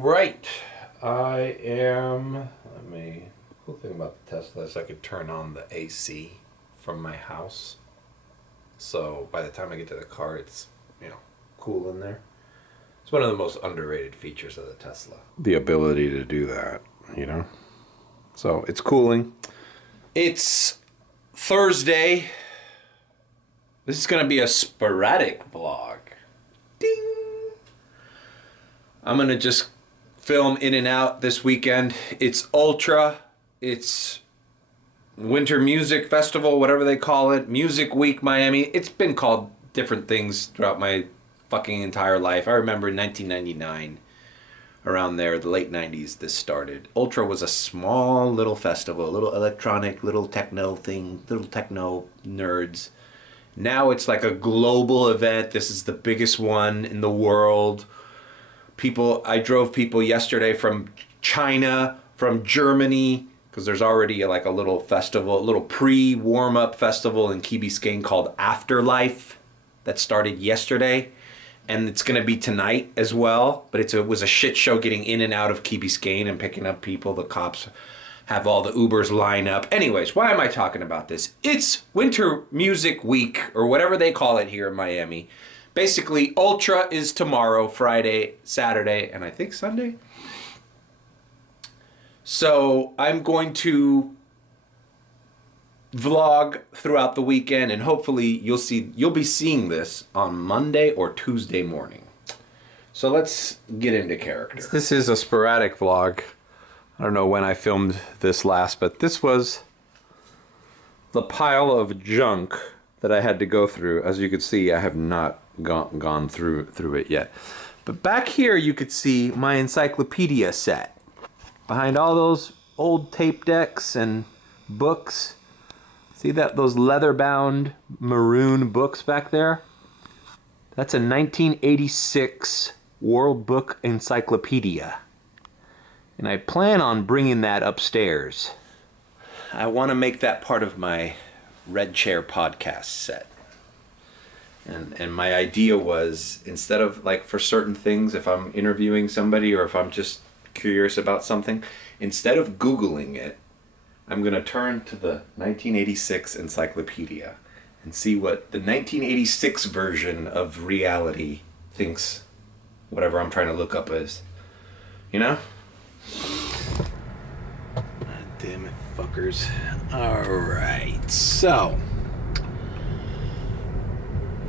right. Cool thing about the Tesla is I could turn on the AC from my house. So by the time I get to the car, it's, cool in there. It's one of the most underrated features of the Tesla. The ability to do that, So it's cooling. It's Thursday. This is going to be a sporadic vlog. Ding! I'm going to just film in and out this weekend. It's Ultra. It's Winter Music Festival, whatever they call it. Music Week Miami. It's been called different things throughout my fucking entire life. I remember in 1999, around there, the late 90s, this started. Ultra was a small little festival, a little electronic, little techno thing, little techno nerds. Now it's like a global event. This is the biggest one in the world. I drove people yesterday from China, from Germany, because there's already like a little festival, a little pre-warm-up festival in Key Biscayne called Afterlife that started yesterday. And it's going to be tonight as well. But it was a shit show getting in and out of Key Biscayne and picking up people. The cops have all the Ubers line up. Anyways, why am I talking about this? It's Winter Music Week, or whatever they call it here in Miami. Basically, Ultra is tomorrow, Friday, Saturday, and I think Sunday. So I'm going to vlog throughout the weekend, and hopefully you'll be seeing this on Monday or Tuesday morning. So let's get into character. This is a sporadic vlog. I don't know when I filmed this last, but this was the pile of junk that I had to go through. As you can see, I have not gone through it yet. But back here you could see my encyclopedia set. Behind all those old tape decks and books. See those leather-bound maroon books back there? That's a 1986 World Book Encyclopedia. And I plan on bringing that upstairs. I want to make that part of my Red Chair podcast set. And my idea was, instead of, like, for certain things, if I'm interviewing somebody or if I'm just curious about something, instead of Googling it, I'm going to turn to the 1986 encyclopedia and see what the 1986 version of reality thinks whatever I'm trying to look up is. God damn it, fuckers. Alright, so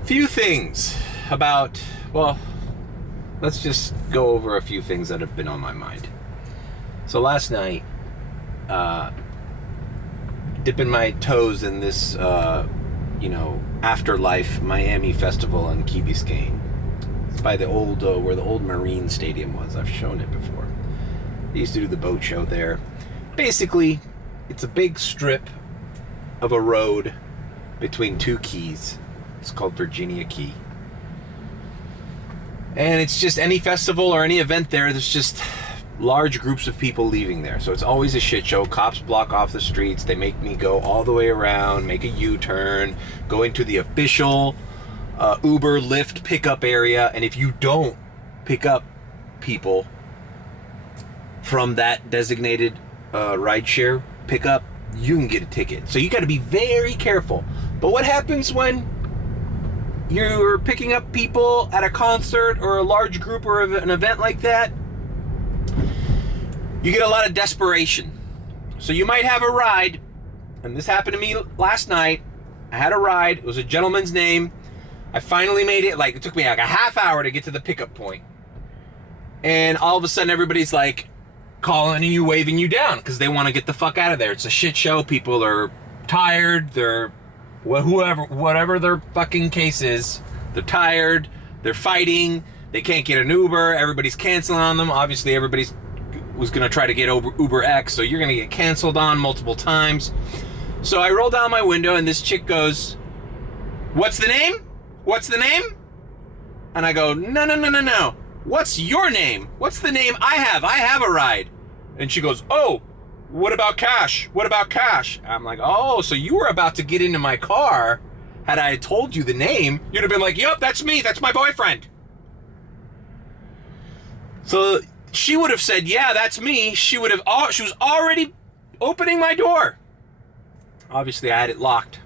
few things about, let's just go over a few things that have been on my mind. So last night, dipping my toes in this, Afterlife Miami Festival in Key Biscayne. It's by the old, where the old Marine Stadium was. I've shown it before. They used to do the boat show there. Basically, it's a big strip of a road between two keys. It's called Virginia Key. And it's just any festival or any event there's just large groups of people leaving there. So it's always a shit show. Cops block off the streets. They make me go all the way around, make a U-turn, go into the official Uber Lyft pickup area. And if you don't pick up people from that designated rideshare pickup, you can get a ticket. So you got to be very careful. But what happens when you're picking up people at a concert or a large group or an event like that? You get a lot of desperation. So you might have a ride, and this happened to me last night. I had a ride. It was a gentleman's name. I finally made it. It took me like a half hour to get to the pickup point. And all of a sudden, everybody's like calling you, waving you down because they want to get the fuck out of there. It's a shit show. People are tired. They're whatever their fucking case is. They're tired. They're fighting. They can't get an Uber. Everybody's canceling on them. Obviously, everybody's was going to try to get UberX, so you're going to get canceled on multiple times. So I roll down my window, and this chick goes, "What's the name? What's the name?" And I go, No. What's your name? What's the name I have? I have a ride. And she goes, "Oh, what about cash? What about cash?" I'm like, "Oh, so you were about to get into my car. Had I told you the name, you'd have been like, 'Yup, that's me. That's my boyfriend.'" So she would have said, yeah, that's me. She was already opening my door. Obviously, I had it locked.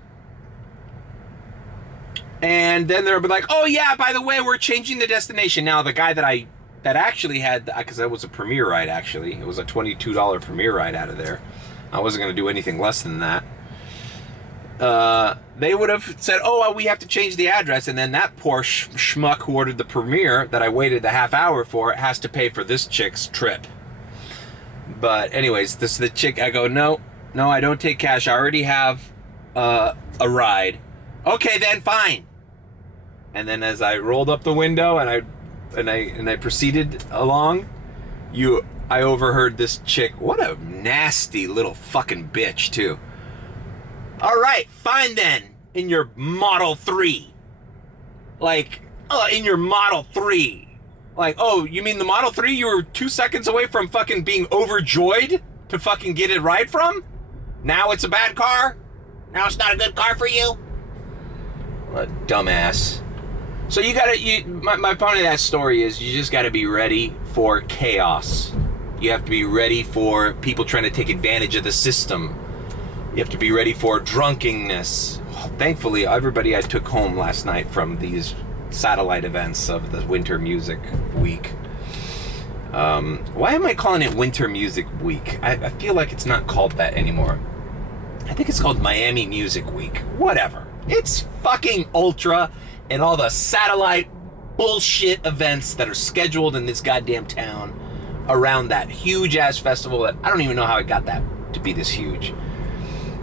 And then they'll be like, oh yeah, by the way, we're changing the destination. Now, the guy that actually had, because that was a Premier ride, actually. It was a $22 Premier ride out of there. I wasn't going to do anything less than that. They would have said, oh, we have to change the address. And then that poor schmuck who ordered the Premier that I waited the half hour for has to pay for this chick's trip. But anyways, this is the chick. I go, no, I don't take cash. I already have a ride. Okay, then fine. And then as I rolled up the window and I proceeded along, I overheard this chick. What a nasty little fucking bitch, too. All right, fine then. In your Model 3. Like, in your Model 3. Like, oh, you mean the Model 3 you were 2 seconds away from fucking being overjoyed to fucking get a ride from? Now it's a bad car? Now it's not a good car for you? What a dumbass. So my point of that story is you just gotta be ready for chaos. You have to be ready for people trying to take advantage of the system. You have to be ready for drunkenness. Thankfully, everybody I took home last night from these satellite events of the Winter Music Week. Why am I calling it Winter Music Week? I feel like it's not called that anymore. I think it's called Miami Music Week. Whatever. It's fucking ultra and all the satellite bullshit events that are scheduled in this goddamn town around that huge ass festival that I don't even know how it got that to be this huge.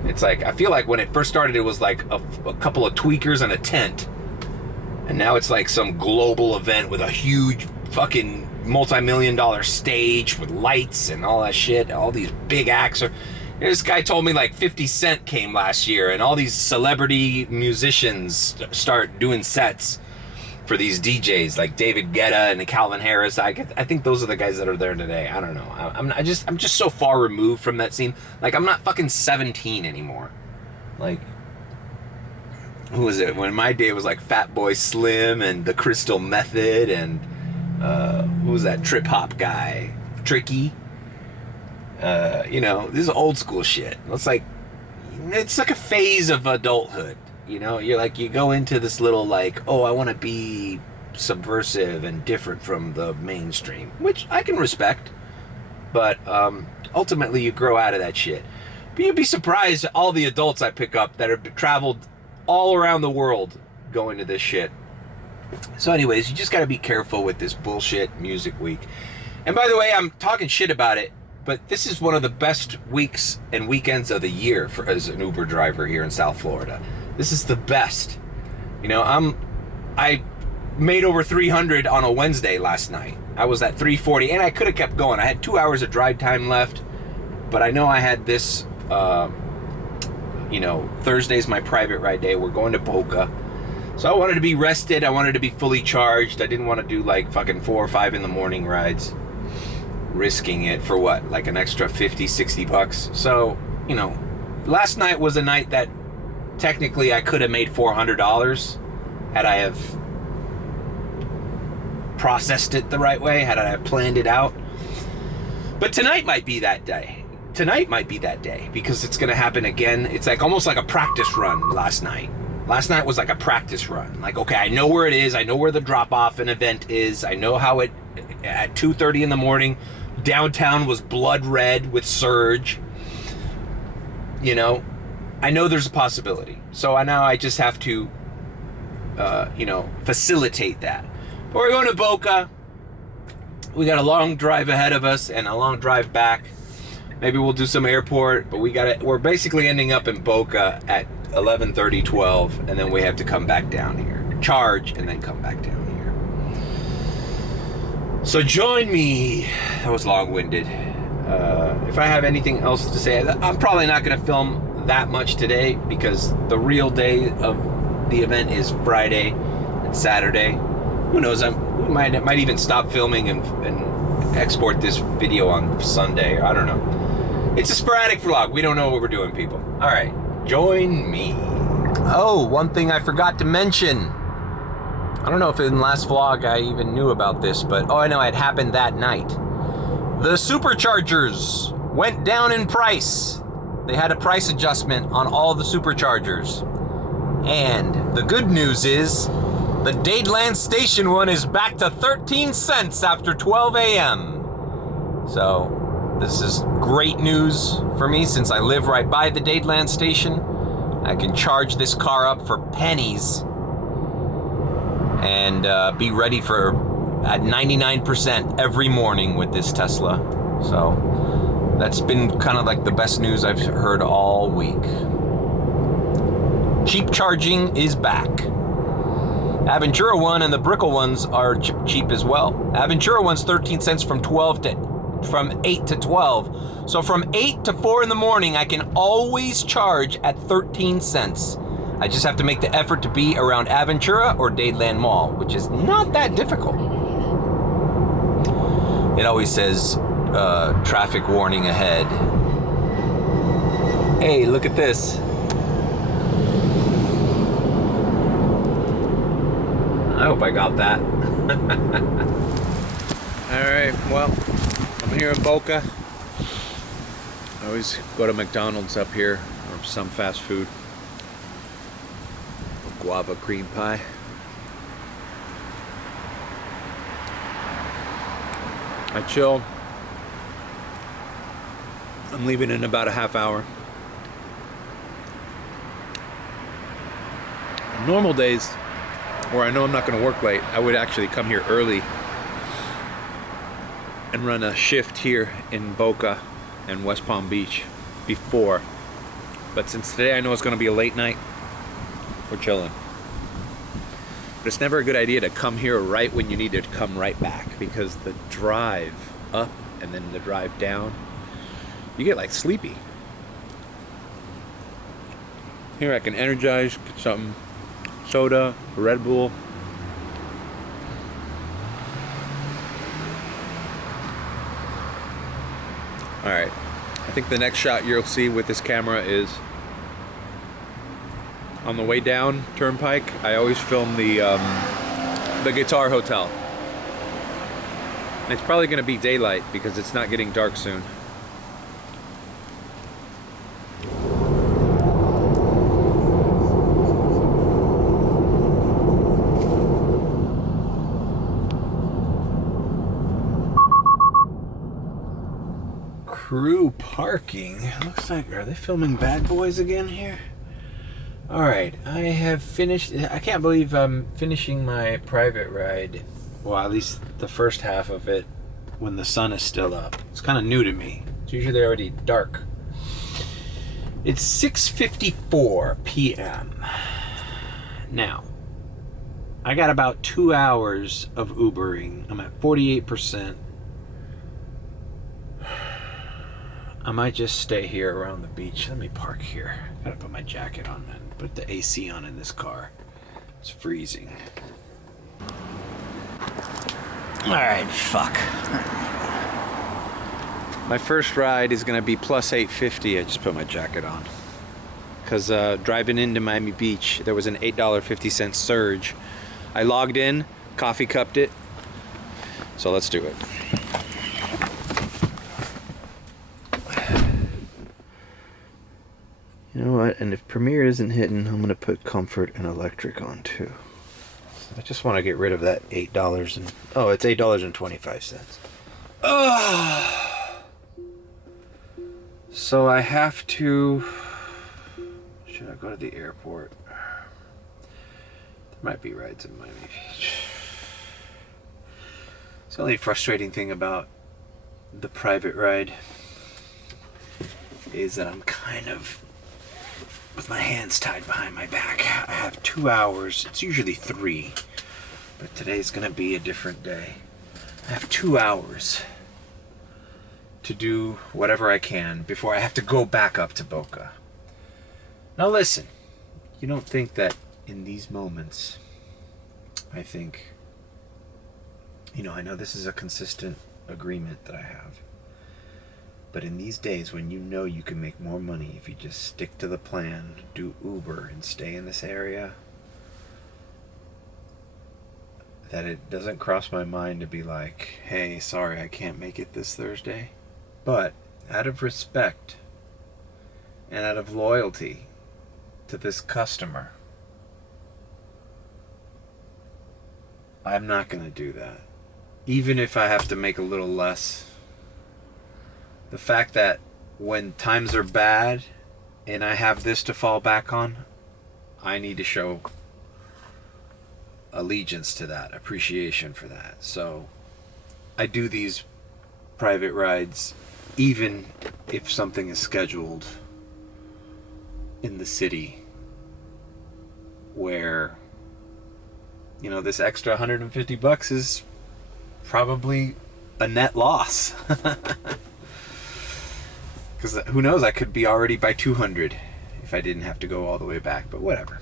It's like, I feel like when it first started, it was like a couple of tweakers and a tent. And now it's like some global event with a huge fucking multi-million-dollar stage with lights and all that shit. All these big acts. This guy told me like 50 Cent came last year and all these celebrity musicians start doing sets for these DJs like David Guetta and Calvin Harris. I think those are the guys that are there today. I don't know. I'm just so far removed from that scene. Like, I'm not fucking 17 anymore. Like, who was it? When my day it was like Fatboy Slim and the Crystal Method and who was that trip hop guy? Tricky. This is old school shit. It's like a phase of adulthood. You know, you go into this little like, oh, I want to be subversive and different from the mainstream, which I can respect. But ultimately, you grow out of that shit. But you'd be surprised at all the adults I pick up that have traveled all around the world going to this shit. So anyways, you just got to be careful with this bullshit music week. And by the way, I'm talking shit about it, but this is one of the best weeks and weekends of the year as an Uber driver here in South Florida. This is the best. You know, I made over 300 on a Wednesday last night. I was at 340, and I could have kept going. I had 2 hours of drive time left, but I know I had this, Thursday's my private ride day. We're going to Boca. So I wanted to be rested. I wanted to be fully charged. I didn't want to do like fucking 4 or 5 in the morning rides, risking it for what? Like an extra 50, 60 bucks. So, last night was a night that technically I could have made $400 had I have processed it the right way, had I have planned it out. But tonight might be that day. Tonight might be that day because it's going to happen again. It's like almost like a practice run last night. Last night was like a practice run. Like, okay, I know where it is. I know where the drop-off and event is. I know how it, at 2:30 in the morning, downtown was blood red with surge. I know there's a possibility. So now I just have to, facilitate that. But we're going to Boca. We got a long drive ahead of us and a long drive back. Maybe we'll do some airport, but we're basically ending up in Boca at 11:30, 12, and then we have to come back down here. Charge, and then come back down here. So join me. That was long-winded. If I have anything else to say, I'm probably not going to film that much today because the real day of the event is Friday and Saturday. Who knows? We might even stop filming and export this video on Sunday. I don't know. It's a sporadic vlog. We don't know what we're doing, people. All right, join me. Oh, one thing I forgot to mention. I don't know if in the last vlog I even knew about this, but I know it happened that night. The superchargers went down in price. They had a price adjustment on all the superchargers. And the good news is the Dadeland Station one is back to 13 cents after 12 a.m. So this is great news for me since I live right by the Dadeland Station. I can charge this car up for pennies and be ready for at 99% every morning with this Tesla. So that's been kind of like the best news I've heard all week. Cheap charging is back. Aventura one and the Brickle ones are cheap as well. Aventura one's 13 cents from 8 to 12. So from 8 to 4 in the morning, I can always charge at 13 cents. I just have to make the effort to be around Aventura or Dadeland Mall, which is not that difficult. It always says traffic warning ahead. Hey, look at this. I hope I got that. Alright, well, I'm here in Boca. I always go to McDonald's up here, or some fast food. Guava cream pie. I chill. I'm leaving in about a half hour. On normal days, where I know I'm not going to work late, I would actually come here early and run a shift here in Boca and West Palm Beach before. But since today I know it's going to be a late night, we're chilling. But it's never a good idea to come here right when you need to come right back, because the drive up and then the drive down, you get like sleepy. Here I can energize, get something, soda, a Red Bull. Alright, I think the next shot you'll see with this camera is on the way down Turnpike. I always film the Guitar Hotel. And it's probably going to be daylight because it's not getting dark soon. Crew parking. Looks like, are they filming Bad Boys again here? Alright, I have finished. I can't believe I'm finishing my private ride. Well, at least the first half of it when the sun is still up. It's kind of new to me. It's usually already dark. It's 6:54 p.m. Now, I got about 2 hours of Ubering. I'm at 48%. I might just stay here around the beach. Let me park here. Gotta put my jacket on and put the AC on in this car. It's freezing. Alright, fuck. My first ride is gonna be plus 850. I just put my jacket on. Because driving into Miami Beach, there was an $8.50 surge. I logged in, coffee cupped it. So let's do it. You know what? And if Premiere isn't hitting, I'm gonna put Comfort and Electric on too. So I just want to get rid of that $8 and it's $8.25. So I have to. Should I go to the airport? There might be rides in Miami Beach. It's the only frustrating thing about the private ride is that I'm kind of with my hands tied behind my back. I have 2 hours. It's usually 3, but today's gonna be a different day. I have 2 hours to do whatever I can before I have to go back up to Boca. Now listen, you don't think that in these moments, I think, I know this is a consistent agreement that I have. But in these days when you know you can make more money if you just stick to the plan, do Uber and stay in this area, that it doesn't cross my mind to be like, hey, sorry, I can't make it this Thursday. But out of respect and out of loyalty to this customer, I'm not going to do that. Even if I have to make a little less. The fact that when times are bad and I have this to fall back on, I need to show allegiance to that, appreciation for that. So I do these private rides even if something is scheduled in the city where, you know, this extra $150 is probably a net loss. Because who knows, I could be already by 200 if I didn't have to go all the way back, but whatever.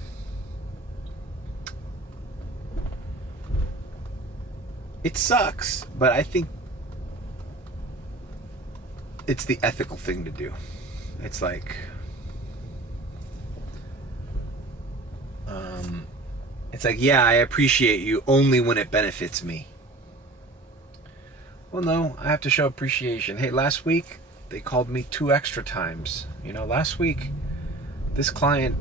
It sucks, but I think it's the ethical thing to do. It's like, yeah, I appreciate you only when it benefits me. Well, no, I have to show appreciation. Hey, last week, they called me 2 extra times. You know, last week, this client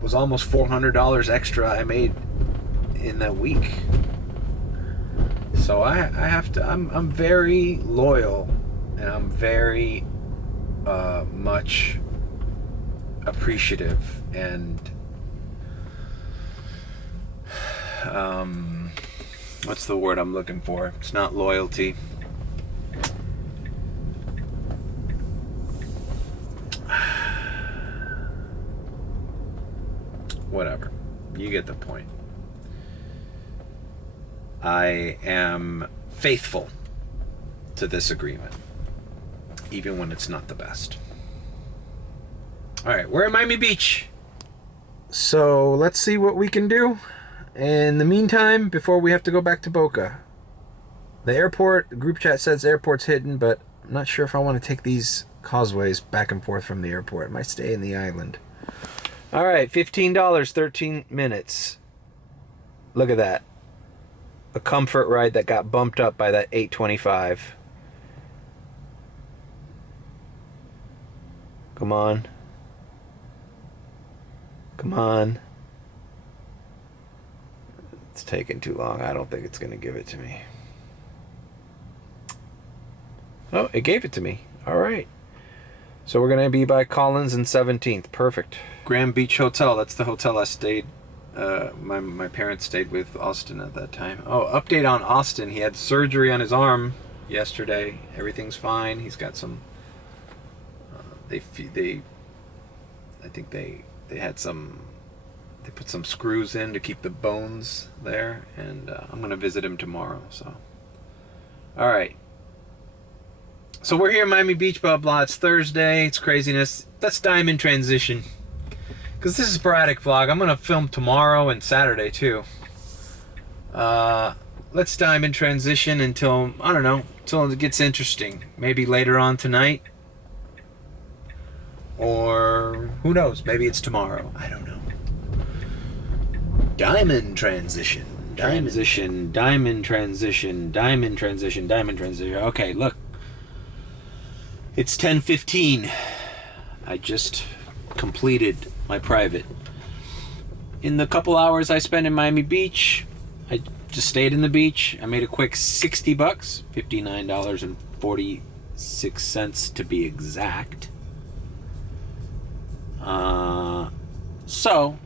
was almost $400 extra I made in that week. So I have to, I'm very loyal, and I'm very much appreciative, and what's the word I'm looking for? It's not loyalty. Whatever. You get the point. I am faithful to this agreement, even when it's not the best. All right, we're at Miami Beach. So let's see what we can do. In the meantime, before we have to go back to Boca, the airport, the group chat says airport's hidden, but I'm not sure if I want to take these causeways back and forth from the airport. I might stay in the island. All right, $15, 13 minutes. Look at that. A comfort ride that got bumped up by that $8.25. Come on. Come on. It's taking too long. I don't think it's going to give it to me. Oh, it gave it to me. All right. So we're going to be by Collins and 17th. Perfect. Grand Beach Hotel. That's the hotel I stayed. My parents stayed with Austin at that time. Oh, update on Austin. He had surgery on his arm yesterday. Everything's fine. He's got some. I think they had some. They put some screws in to keep the bones there, and I'm gonna visit him tomorrow. So, all right. So we're here in Miami Beach, blah blah. It's Thursday. It's craziness. Let's dive in transition, because this is Sporadic vlog. I'm gonna film tomorrow and Saturday too. Let's dive in transition until, I don't know, until it gets interesting. Maybe later on tonight, or who knows? Maybe it's tomorrow. I don't know. Diamond transition. Diamond transition. Okay, look. It's 10:15. I just completed my private. In the couple hours I spent in Miami Beach, I just stayed in the beach. I made a quick $60, $59.46 to be exact. So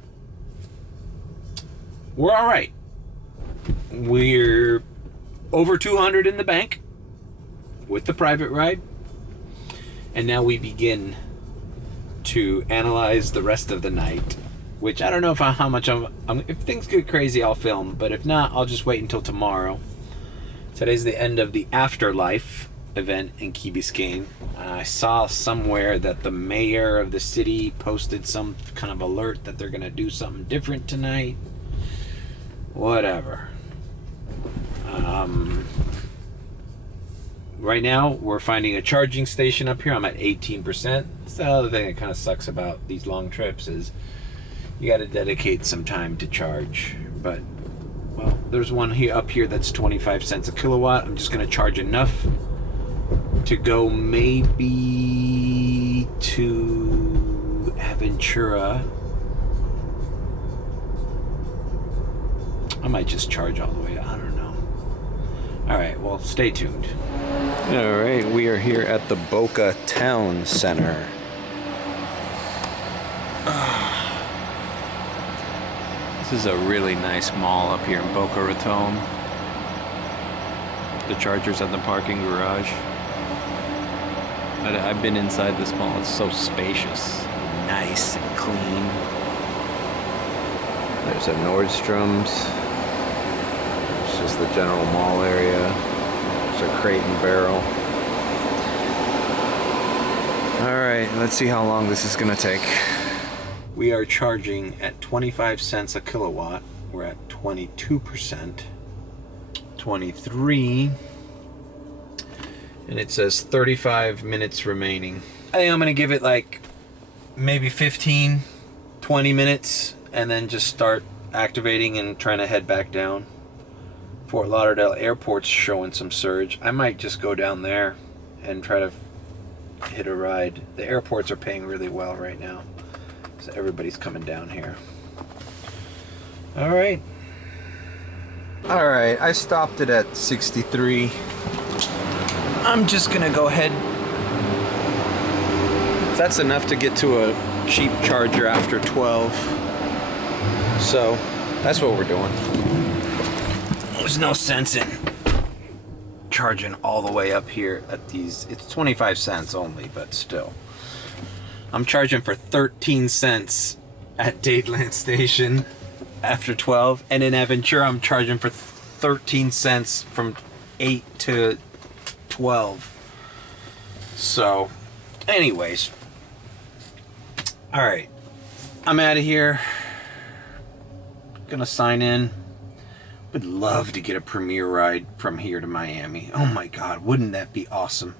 we're all right. We're over 200 in the bank with the private ride. And now we begin to analyze the rest of the night, which I don't know how much if things get crazy, I'll film, but if not, I'll just wait until tomorrow. Today's the end of the Afterlife event in Key Biscayne. I saw somewhere that the mayor of the city posted some kind of alert that they're going to do something different tonight. Whatever. Right now, we're finding a charging station up here. I'm at 18%. That's the other thing that kind of sucks about these long trips is you got to dedicate some time to charge. But, well, there's one here up here that's 25 cents a kilowatt. I'm just gonna charge enough to go maybe to Aventura. I might just charge all the way. I don't know. All right, well, stay tuned. All right, we are here at the Boca Town Center. This is a really nice mall up here in Boca Raton. The charger's at the parking garage. I've been inside this mall. It's so spacious, nice and clean. There's a Nordstrom's. It's just the general mall area. There's a Crate and Barrel. All right, let's see how long this is gonna take. We are charging at 25 cents a kilowatt. We're at 22%, 23, and it says 35 minutes remaining. I think I'm gonna give it like maybe 15, 20 minutes and then just start activating and trying to head back down. Fort Lauderdale Airport's showing some surge. I might just go down there and try to hit a ride. The airports are paying really well right now, so everybody's coming down here. All right, I stopped it at 63. I'm just gonna go ahead. That's enough to get to a cheap charger after 12. So that's what we're doing. There's no sense in charging all the way up here at these. It's 25 cents only, but still. I'm charging for 13 cents at Dadeland Station after 12, and in Aventura I'm charging for 13 cents from 8 to 12. So, anyways. All right, I'm out of here. Gonna sign in. Would love to get a Premier ride from here to Miami. Oh my God, wouldn't that be awesome?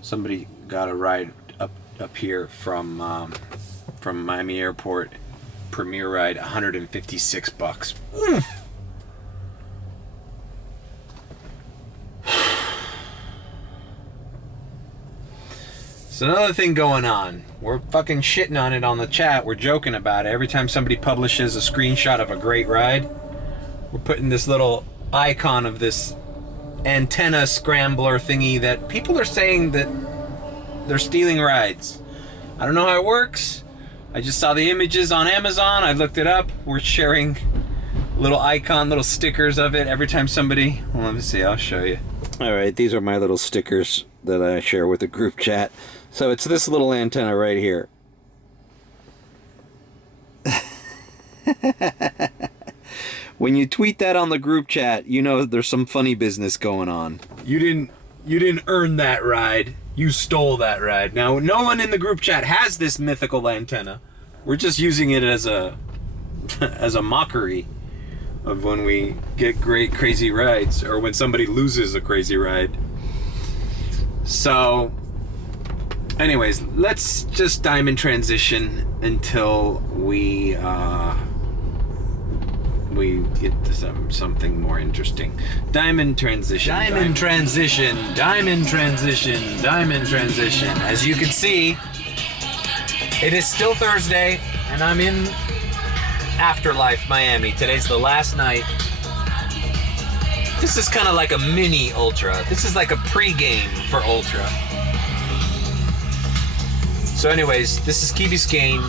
Somebody got a ride up here from Miami Airport. Premier ride, $156. It's another thing going on. We're fucking shitting on it on the chat. We're joking about it. Every time somebody publishes a screenshot of a great ride, we're putting this little icon of this antenna scrambler thingy that people are saying that they're stealing rides. I don't know how it works. I just saw the images on Amazon. I looked it up. We're sharing little icon, little stickers of it every time somebody... Well, let me see. I'll show you. All right, these are my little stickers that I share with the group chat. So it's this little antenna right here. When you tweet that on the group chat, you know there's some funny business going on. You didn't earn that ride. You stole that ride. Now, no one in the group chat has this mythical antenna. We're just using it as a mockery of when we get great crazy rides, or when somebody loses a crazy ride. So, anyways, let's just diamond transition until we get to something more interesting. Diamond transition. Diamond transition. Diamond transition. Diamond transition. As you can see, it is still Thursday, and I'm in Afterlife, Miami. Today's the last night. This is kind of like a mini Ultra. This is like a pre-game for Ultra. So anyways, this is Key Biscayne.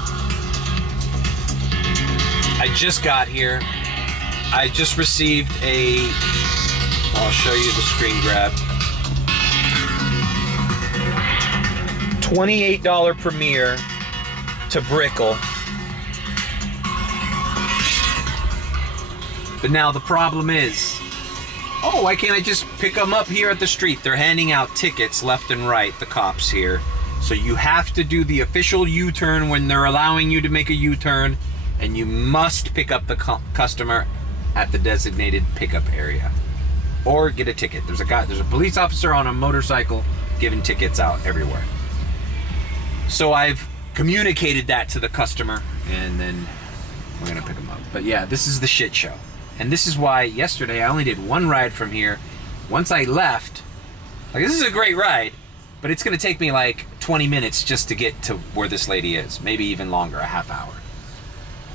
I just got here. I just received I'll show you the screen grab. $28 Premier to Brickell. But now the problem is, why can't I just pick them up here at the street? They're handing out tickets left and right, the cops here. So you have to do the official U-turn when they're allowing you to make a U-turn, and you must pick up the customer at the designated pickup area, or get a ticket. There's a police officer on a motorcycle giving tickets out everywhere. So I've communicated that to the customer, and then we're gonna pick them up. But yeah, this is the shit show. And this is why yesterday I only did one ride from here. Once I left, like, this is a great ride, but it's gonna take me like 20 minutes just to get to where this lady is. Maybe even longer, a half hour.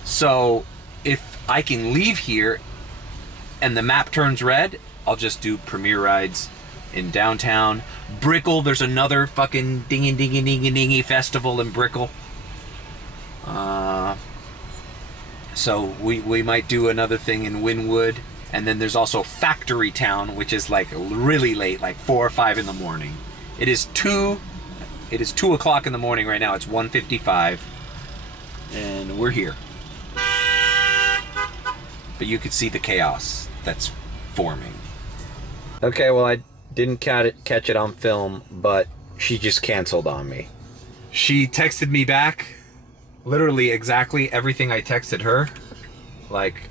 So if I can leave here and the map turns red, I'll just do Premier rides in downtown. Brickell, there's another fucking dingy festival in Brickell. So we might do another thing in Wynwood. And then there's also Factory Town, which is like really late, like 4 or 5 in the morning. It is 2 o'clock in the morning right now. It's 1:55, and we're here. But you could see the chaos that's forming. Okay, well, I didn't catch it on film, but she just canceled on me. She texted me back literally exactly everything I texted her. Like,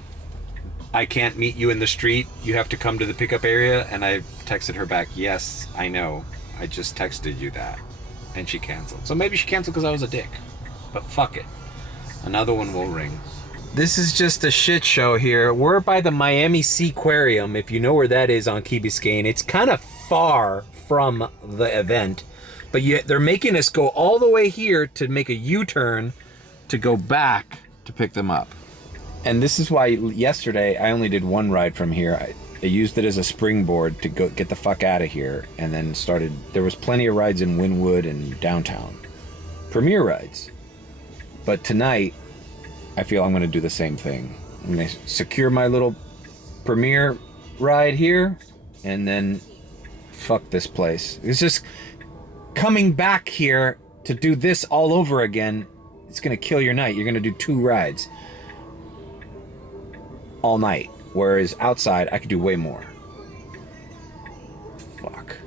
I can't meet you in the street. You have to come to the pickup area. And I texted her back, yes, I know. I just texted you that. And she canceled. So maybe she canceled because I was a dick. But fuck it. Another one will ring. This is just a shit show here. We're by the Miami Seaquarium, if you know where that is on Key Biscayne. It's kind of far from the event, but yet they're making us go all the way here to make a U-turn to go back to pick them up. And this is why yesterday I only did one ride from here. I used it as a springboard to go get the fuck out of here, and then started. There was plenty of rides in Wynwood and downtown, Premier rides. But tonight, I feel I'm going to do the same thing. I'm going to secure my little Premier ride here, and then fuck this place. It's just coming back here to do this all over again. It's going to kill your night. You're going to do 2 rides all night, whereas outside I could do way more. Fuck.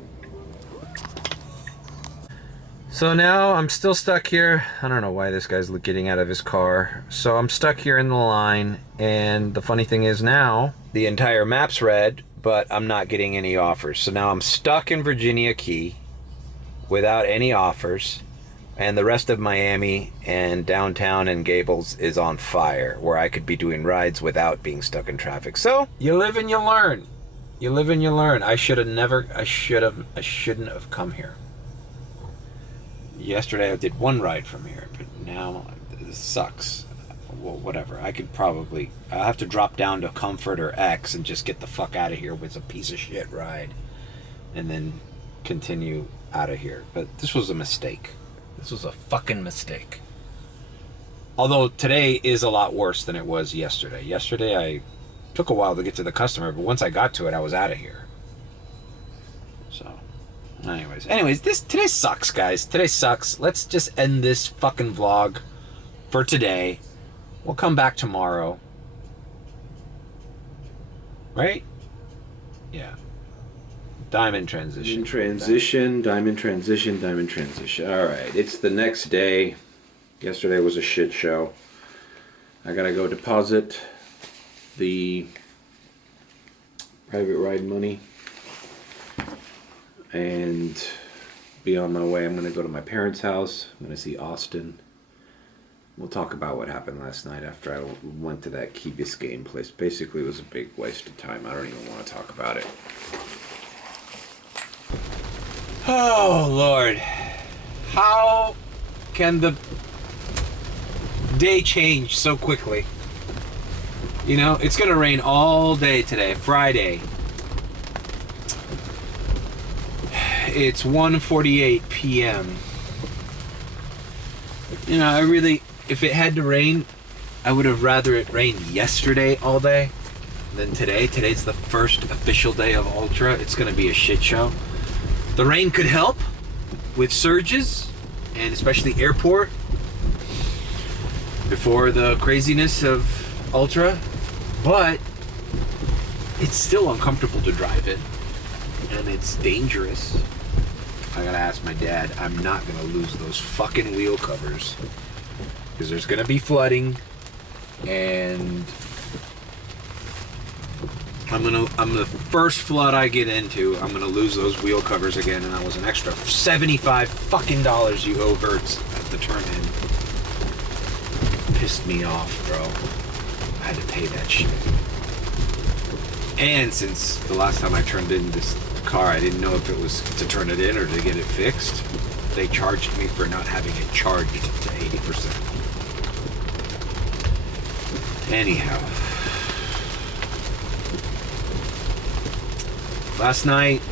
So now I'm still stuck here. I don't know why this guy's getting out of his car. So I'm stuck here in the line, and the funny thing is now the entire map's red, but I'm not getting any offers. So now I'm stuck in Virginia Key without any offers, and the rest of Miami and downtown and Gables is on fire, where I could be doing rides without being stuck in traffic. So you live and you learn. You live and you learn. I shouldn't have come here. Yesterday I did one ride from here, but now this sucks. Well, whatever. I'll have to drop down to Comfort or X and just get the fuck out of here with a piece of shit ride, and then continue out of here. But this was a mistake. This was a fucking mistake. Although today is a lot worse than it was yesterday. Yesterday I took a while to get to the customer, but once I got to it, I was out of here. So, anyways, today sucks, guys. Today sucks. Let's just end this fucking vlog for today. We'll come back tomorrow. Right? Yeah. Diamond transition. Diamond transition. All right, it's the next day. Yesterday was a shit show. I gotta go deposit the private ride money and be on my way. I'm gonna go to my parents' house. I'm gonna see Austin. We'll talk about what happened last night after I went to that Key Biscayne place. Basically, it was a big waste of time. I don't even want to talk about it. Oh, Lord. How can the day change so quickly? You know, it's going to rain all day today, Friday. It's 1:48 p.m. You know, if it had to rain, I would have rather it rained yesterday all day than today. Today's the first official day of Ultra. It's going to be a shit show. The rain could help with surges, and especially airport, before the craziness of Ultra, but it's still uncomfortable to drive in, and it's dangerous. I gotta ask my dad. I'm not gonna lose those fucking wheel covers, because there's gonna be flooding, and I'm the first flood I get into, I'm gonna lose those wheel covers again, and that was an extra $75 fucking you owe Hertz at the turn in. Pissed me off, bro. I had to pay that shit. And since the last time I turned in this car, I didn't know if it was to turn it in or to get it fixed. They charged me for not having it charged to 80%. Anyhow. Last night,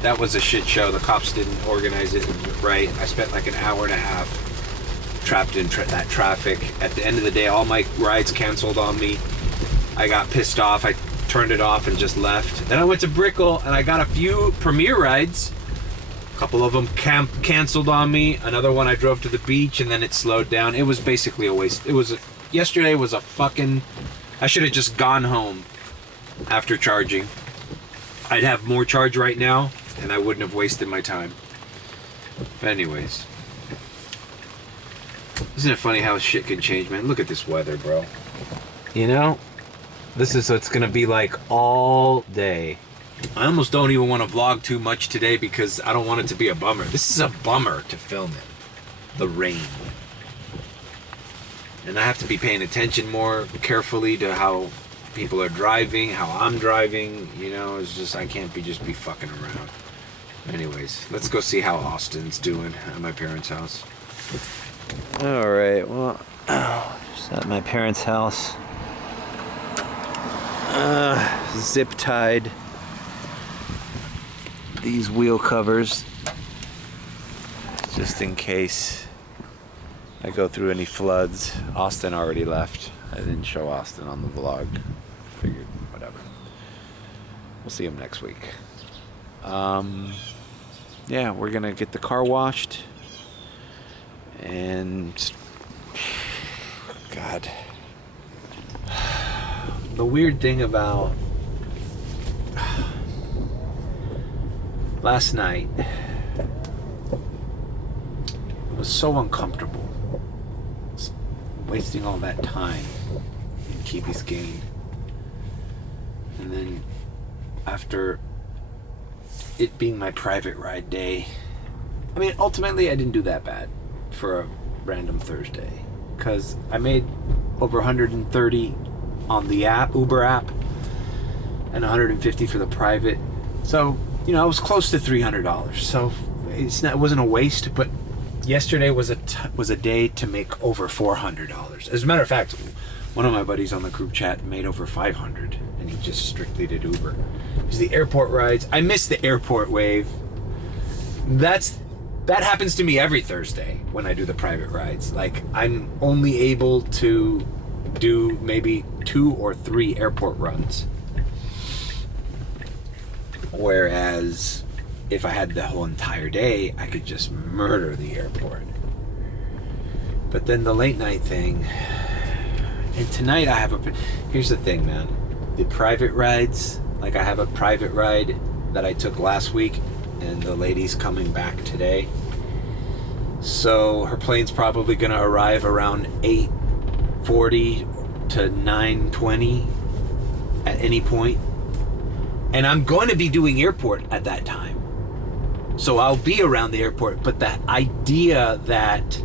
that was a shit show. The cops didn't organize it right. I spent like an hour and a half trapped in that traffic. At the end of the day, all my rides canceled on me. I got pissed off. I turned it off and just left. Then I went to Brickell and I got a few Premier rides. A couple of them canceled on me. Another one I drove to the beach and then it slowed down. It was basically a waste. Yesterday was a fucking... I should have just gone home after charging. I'd have more charge right now and I wouldn't have wasted my time. But anyways. Isn't it funny how shit can change, man? Look at this weather, bro. You know? This is what it's gonna be like all day. I almost don't even want to vlog too much today because I don't want it to be a bummer. This is a bummer to film in. The rain. And I have to be paying attention more carefully to how people are driving, how I'm driving. You know, it's just, I can't be fucking around. Anyways, let's go see how Austin's doing at my parents' house. Alright, well, just at my parents' house. Zip tied these wheel covers just in case I go through any floods. Austin already left. I didn't show Austin on the vlog. Figured, whatever. We'll see him next week. Yeah, we're gonna get the car washed. And God, the weird thing about last night, it was so uncomfortable wasting all that time in Key Biscayne. And then after it being my private ride day, I mean, ultimately I didn't do that bad for a random Thursday because I made over 130 on the app, Uber app, and 150 for the private. So, you know, I was close to $300. So it wasn't a waste, but yesterday was a day to make over $400. As a matter of fact, one of my buddies on the group chat made over 500 and he just strictly did Uber. Because the airport rides, I miss the airport wave. That happens to me every Thursday when I do the private rides. Like, I'm only able to do maybe 2 or 3 airport runs. Whereas if I had the whole entire day, I could just murder the airport. But then the late night thing, and tonight here's the thing, man. The private rides, like I have a private ride that I took last week, and the lady's coming back today. So her plane's probably gonna arrive around 8:40 to 9:20 at any point. And I'm going to be doing airport at that time. So I'll be around the airport, but that idea that,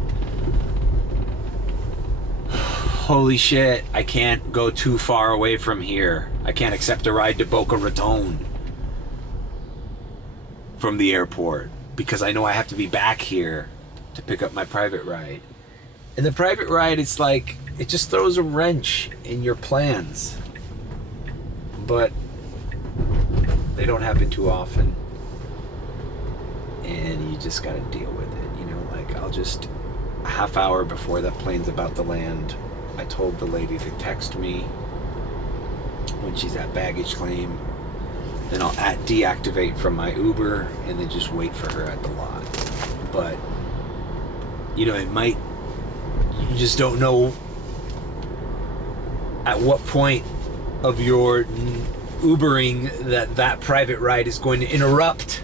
holy shit, I can't go too far away from here. I can't accept a ride to Boca Raton from the airport because I know I have to be back here to pick up my private ride. And the private ride, it's like, it just throws a wrench in your plans. But they don't happen too often. And you just gotta deal with it, you know, like I'll just, a half hour before that plane's about to land, I told the lady to text me when she's at baggage claim. Then I'll deactivate from my Uber and then just wait for her at the lot. But, you know, you just don't know at what point of your Ubering that private ride is going to interrupt.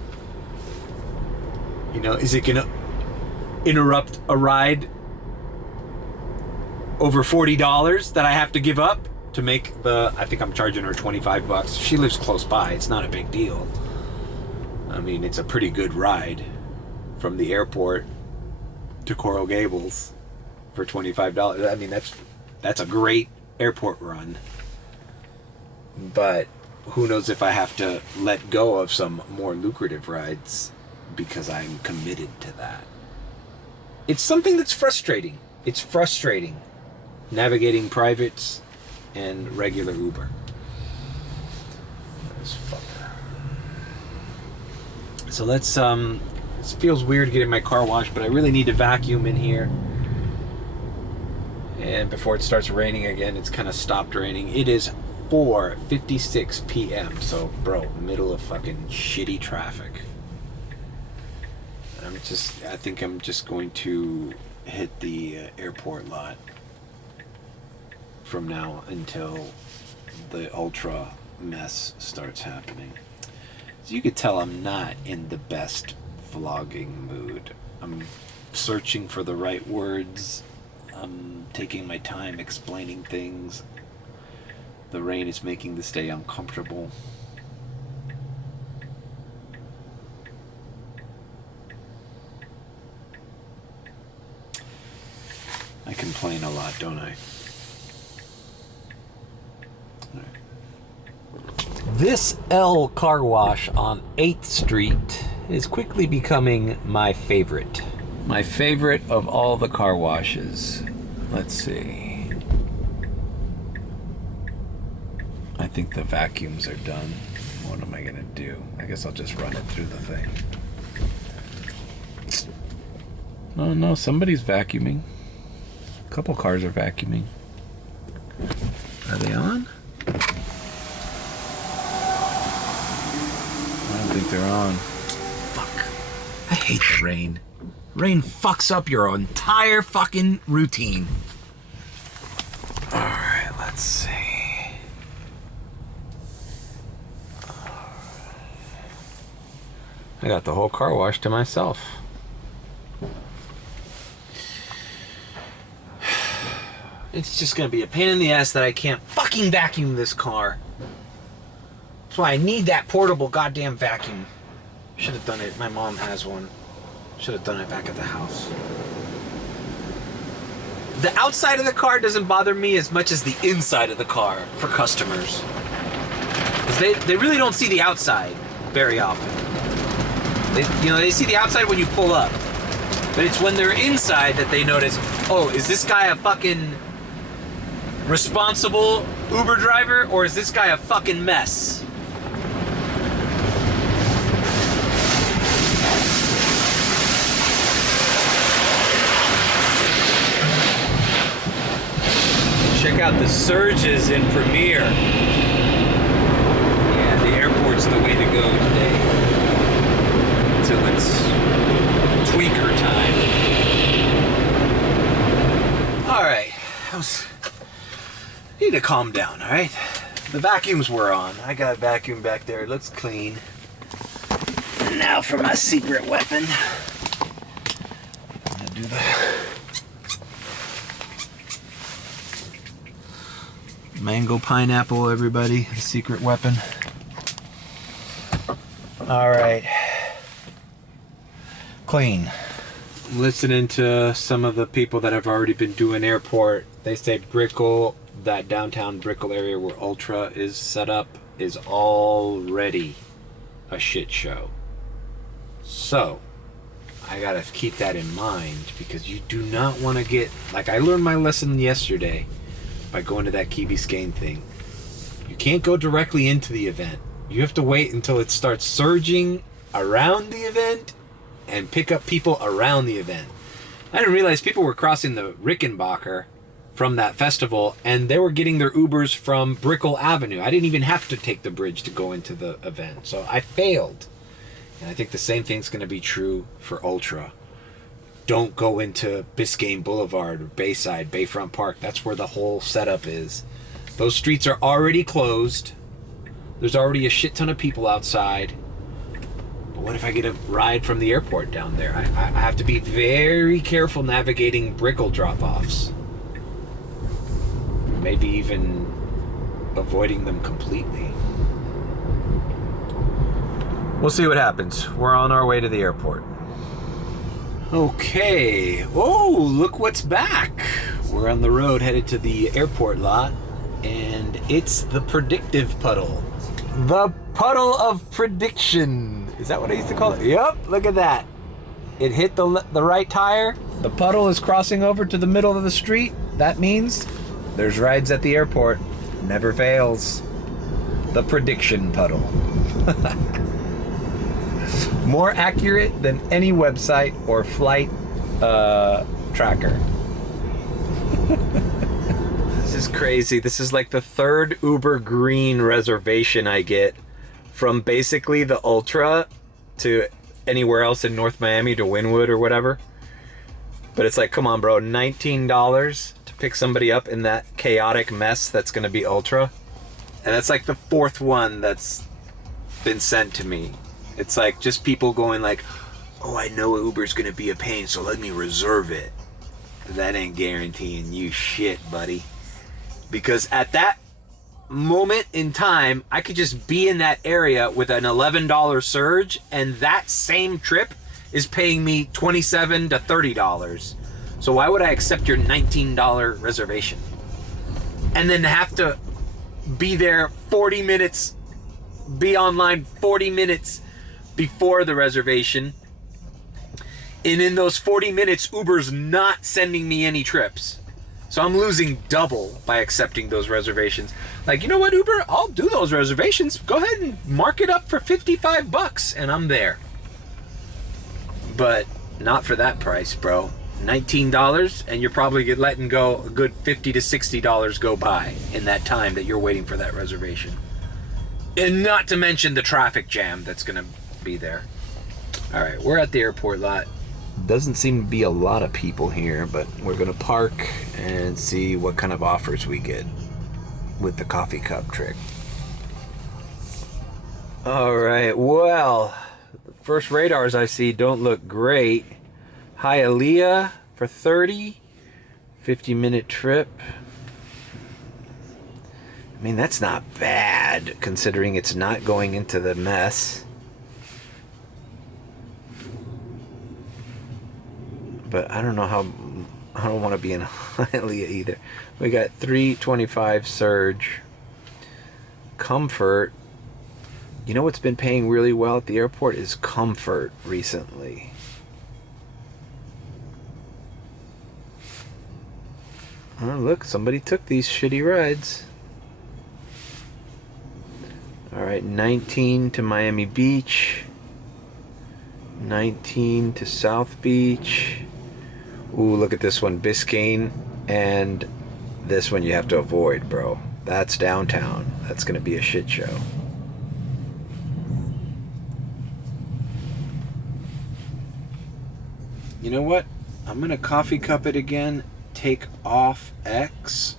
You know, is it going to interrupt a ride over $40 that I have to give up to make I think I'm charging her $25. She lives close by. It's not a big deal. I mean, it's a pretty good ride from the airport to Coral Gables for $25. I mean, that's a great airport run. But who knows if I have to let go of some more lucrative rides because I'm committed to that. It's something that's frustrating. It's frustrating navigating privates and regular Uber. So let's this feels weird getting my car washed, but I really need to vacuum in here. And before it starts raining again, it's kind of stopped raining. It is 4:56 p.m. So, bro, middle of fucking shitty traffic. I think I'm just going to hit the airport lot from now until the ultra mess starts happening. So you could tell I'm not in the best vlogging mood. I'm searching for the right words. I'm taking my time explaining things. The rain is making this day uncomfortable. I complain a lot, don't I? All right. This L car wash on 8th Street is quickly becoming my favorite. My favorite of all the car washes. Let's see. I think the vacuums are done. What am I gonna do? I guess I'll just run it through the thing. Oh no, somebody's vacuuming. A couple cars are vacuuming. Are they on? I don't think they're on. Fuck. I hate the rain. Rain fucks up your entire fucking routine. Alright, let's see. I got the whole car wash to myself. It's just gonna be a pain in the ass that I can't fucking vacuum this car. That's why I need that portable goddamn vacuum. Should have done it. My mom has one. Should have done it back at the house. The outside of the car doesn't bother me as much as the inside of the car for customers. Because they really don't see the outside very often. They see the outside when you pull up. But it's when they're inside that they notice, oh, is this guy a fucking responsible Uber driver or is this guy a fucking mess? Check out the surges in Premiere. Yeah, the airport's the way to go today. Till it's tweaker time. Alright. Need to calm down, alright? The vacuums were on. I got a vacuum back there. It looks clean. And now for my secret weapon. I'm gonna do the mango pineapple, everybody. The secret weapon. Alright. Clean. Listening to some of the people that have already been doing airport. They say Brickell, that downtown Brickell area where Ultra is set up, is already a shit show. So, I gotta keep that in mind because you do not want to get, like I learned my lesson yesterday by going to that Key Biscayne thing. You can't go directly into the event. You have to wait until it starts surging around the event and pick up people around the event. I didn't realize people were crossing the Rickenbacker from that festival and they were getting their Ubers from Brickell Avenue. I didn't even have to take the bridge to go into the event. So I failed. And I think the same thing's going to be true for Ultra. Don't go into Biscayne Boulevard or Bayside, Bayfront Park. That's where the whole setup is. Those streets are already closed. There's already a shit ton of people outside. But what if I get a ride from the airport down there? I have to be very careful navigating Brickell drop-offs. Maybe even avoiding them completely. We'll see what happens. We're on our way to the airport. Okay. Oh, look what's back. We're on the road headed to the airport lot, and it's the predictive puddle. The puddle of prediction. Is that what I used to call it? Yep, look at that. It hit the right tire. The puddle is crossing over to the middle of the street. That means there's rides at the airport. Never fails. The prediction puddle. More accurate than any website or flight tracker. This is crazy. This is like the third Uber Green reservation I get from basically the Ultra to anywhere else in North Miami to Wynwood or whatever. But it's like, come on, bro, $19 to pick somebody up in that chaotic mess that's going to be Ultra. And that's like the fourth one that's been sent to me. It's like just people going like, oh, I know Uber's going to be a pain, so let me reserve it. That ain't guaranteeing you shit, buddy. Because at that moment in time, I could just be in that area with an $11 surge, and that same trip is paying me $27 to $30. So why would I accept your $19 reservation? And then have to be there 40 minutes, be online 40 minutes before the reservation. And in those 40 minutes, Uber's not sending me any trips. So I'm losing double by accepting those reservations. Like, you know what, Uber? I'll do those reservations. Go ahead and mark it up for $55 and I'm there. But not for that price, bro. $19 and you're probably letting go a good $50 to $60 go by in that time that you're waiting for that reservation. And not to mention the traffic jam that's going to be there. All right, we're at the airport lot. Doesn't seem to be a lot of people here, but we're gonna park and see what kind of offers we get with the coffee cup trick. All right, well, the first radars I see don't look great. Hialeah for 30, 50-minute trip. I mean, that's not bad considering it's not going into the mess. But I don't know how, I don't want to be in Hialeah either. We got 325 surge. Comfort. You know what's been paying really well at the airport is Comfort recently. Oh, look, somebody took these shitty rides. All right, 19 to Miami Beach. 19 to South Beach. Ooh, look at this one, Biscayne, and this one you have to avoid, bro. That's downtown. That's gonna be a shit show. You know what? I'm gonna coffee cup it again, take off X,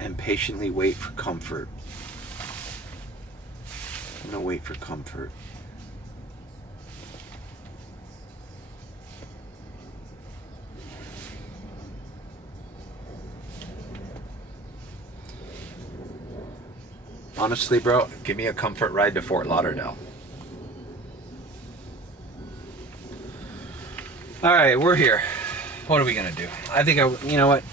and patiently wait for Comfort. I'm gonna wait for Comfort. Honestly, bro, give me a Comfort ride to Fort Lauderdale. All right, we're here. What are we gonna do? I think you know what?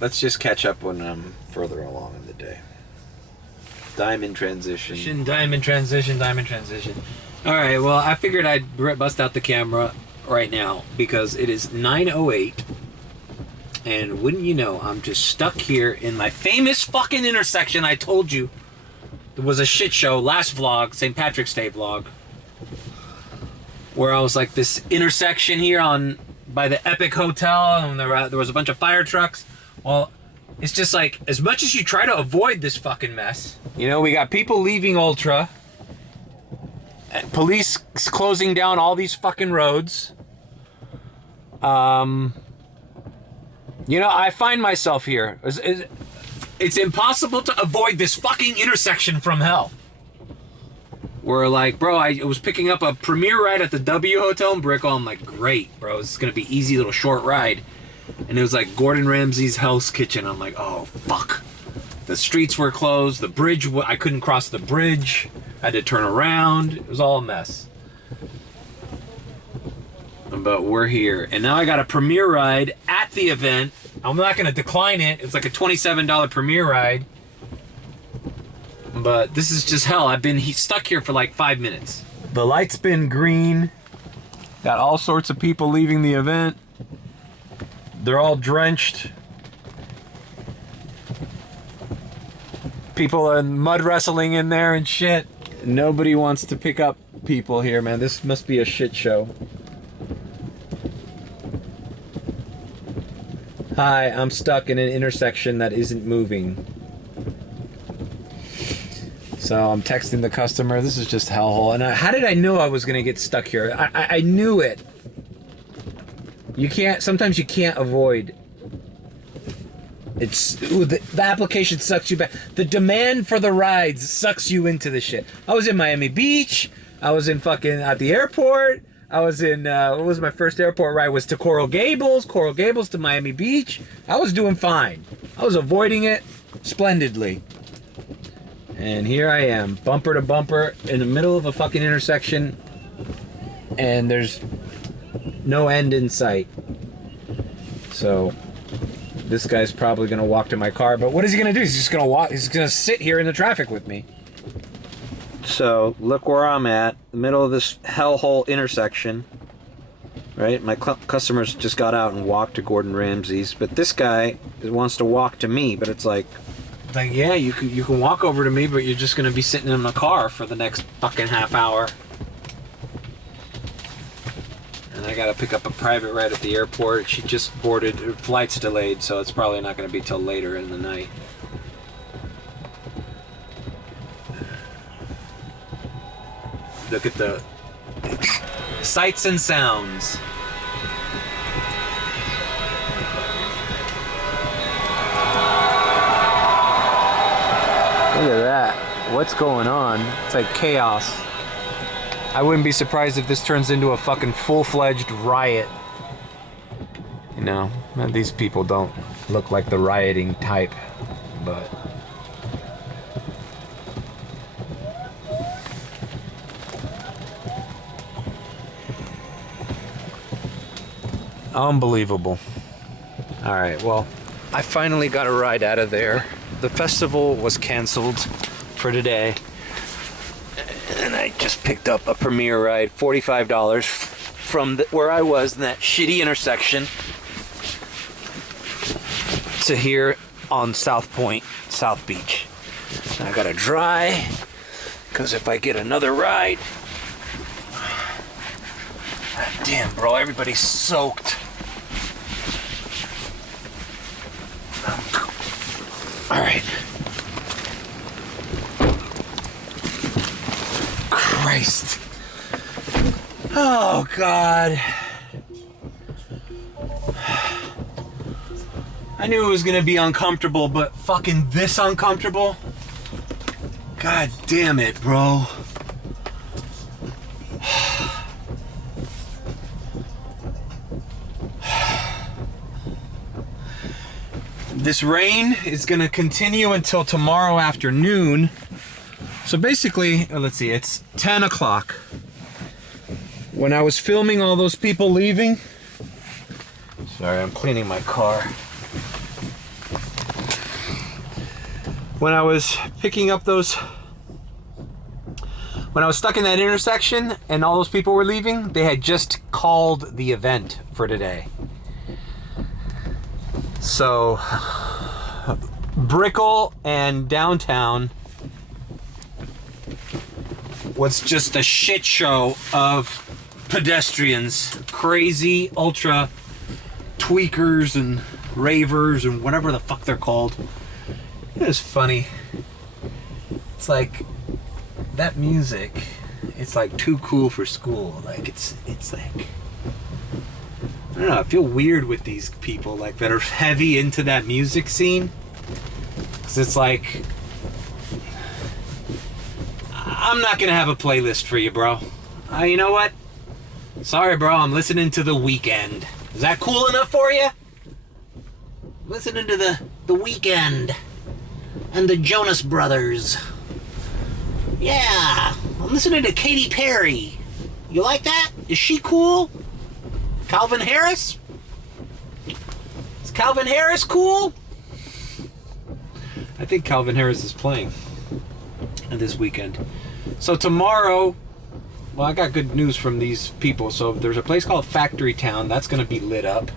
Let's just catch up when I'm further along in the day. Diamond transition. Diamond transition. All right, well, I figured I'd bust out the camera right now because it is 9:08, and wouldn't you know, I'm just stuck here in my famous fucking intersection. I told you it was a shit show last vlog, St. Patrick's Day vlog, where I was like this intersection here by the Epic Hotel, and there was a bunch of fire trucks. Well, it's just like, as much as you try to avoid this fucking mess, you know, we got people leaving Ultra. Police closing down all these fucking roads. You know, I find myself here. It's impossible to avoid this fucking intersection from hell. Where like, bro, I was picking up a Premier ride at the W Hotel in Brickell. I'm like, great, bro, this is gonna be easy little short ride. And it was like Gordon Ramsay's Hell's Kitchen. I'm like, oh fuck. The streets were closed. The bridge, I couldn't cross the bridge. I had to turn around. It was all a mess. But we're here. And now I got a premiere ride at the event. I'm not going to decline it. It's like a $27 premiere ride. But this is just hell. I've been stuck here for like 5 minutes. The light's been green. Got all sorts of people leaving the event. They're all drenched. People are mud wrestling in there and shit. Nobody wants to pick up people here, man. This must be a shit show. Hi, I'm stuck in an intersection that isn't moving. So I'm texting the customer. This is just hellhole. And how did I know I was gonna get stuck here? I knew it. You can't. Sometimes you can't avoid. The application sucks you back. The demand for the rides sucks you into the shit. I was in Miami Beach. I was in fucking at the airport. I was in, what was my first airport ride? Was to Coral Gables to Miami Beach. I was doing fine. I was avoiding it splendidly. And here I am, bumper to bumper, in the middle of a fucking intersection, and there's no end in sight. So, this guy's probably gonna walk to my car, but what is he gonna do? He's just gonna walk, he's gonna sit here in the traffic with me. So, look where I'm at, the middle of this hellhole intersection, right? My customers just got out and walked to Gordon Ramsay's, but this guy wants to walk to me, but it's like, yeah, you can walk over to me, but you're just gonna be sitting in my car for the next fucking half hour. And I gotta pick up a private ride at the airport. She just boarded, her flight's delayed, so it's probably not gonna be till later in the night. Look at the sights and sounds. Look at that. What's going on? It's like chaos. I wouldn't be surprised if this turns into a fucking full-fledged riot. You know, these people don't look like the rioting type, but... Unbelievable. Alright, well, I finally got a ride out of there. The festival was canceled for today. And I just picked up a premiere ride, $45 from where I was in that shitty intersection to here on South Point, South Beach. And I gotta dry, because if I get another ride... Damn, bro, everybody's soaked. Alright. Christ. Oh, God. I knew it was gonna be uncomfortable, but fucking this uncomfortable? God damn it, bro. This rain is gonna continue until tomorrow afternoon. So basically, let's see, it's 10 o'clock. When I was filming all those people leaving, sorry, I'm cleaning my car. When I was picking up those, when I was stuck in that intersection and all those people were leaving, they had just called the event for today. So, Brickell and downtown was just a shit show of pedestrians, crazy ultra tweakers and ravers and whatever the fuck they're called. It was funny. It's like that music, it's like too cool for school. Like it's like, I don't know, I feel weird with these people like that are heavy into that music scene. Cause it's like, I'm not gonna have a playlist for you, bro. You know what? Sorry, bro, I'm listening to The Weeknd. Is that cool enough for you? Listening to the Weeknd and the Jonas Brothers. Yeah, I'm listening to Katy Perry. You like that? Is she cool? Calvin Harris? Is Calvin Harris cool? I think Calvin Harris is playing this weekend. So tomorrow, well, I got good news from these people. So there's a place called Factory Town that's going to be lit up.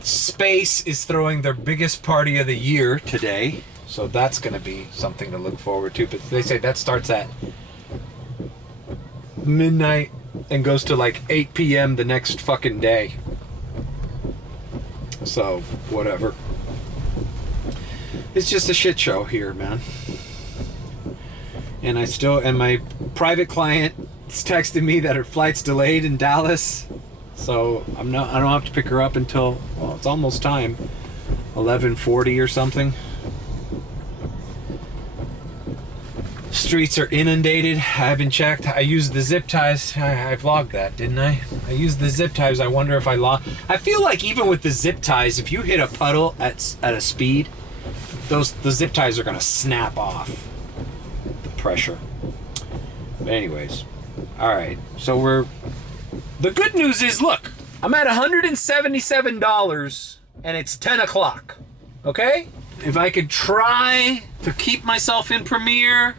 Space is throwing their biggest party of the year today. So that's going to be something to look forward to. But they say that starts at midnight and goes to like 8 p.m. the next fucking day. So, whatever. It's just a shit show here, man. And my private client is texting me that her flight's delayed in Dallas. So I don't have to pick her up until, well, it's almost time. 11:40 or something. Streets are inundated. I haven't checked. I used the zip ties. I vlogged that, didn't I? I used the zip ties. I wonder if I lost. I feel like even with the zip ties, if you hit a puddle at a speed, the zip ties are gonna snap off. The pressure. But anyways, all right. So the good news is, look, I'm at $177 and it's 10 o'clock. Okay? If I could try to keep myself in Premiere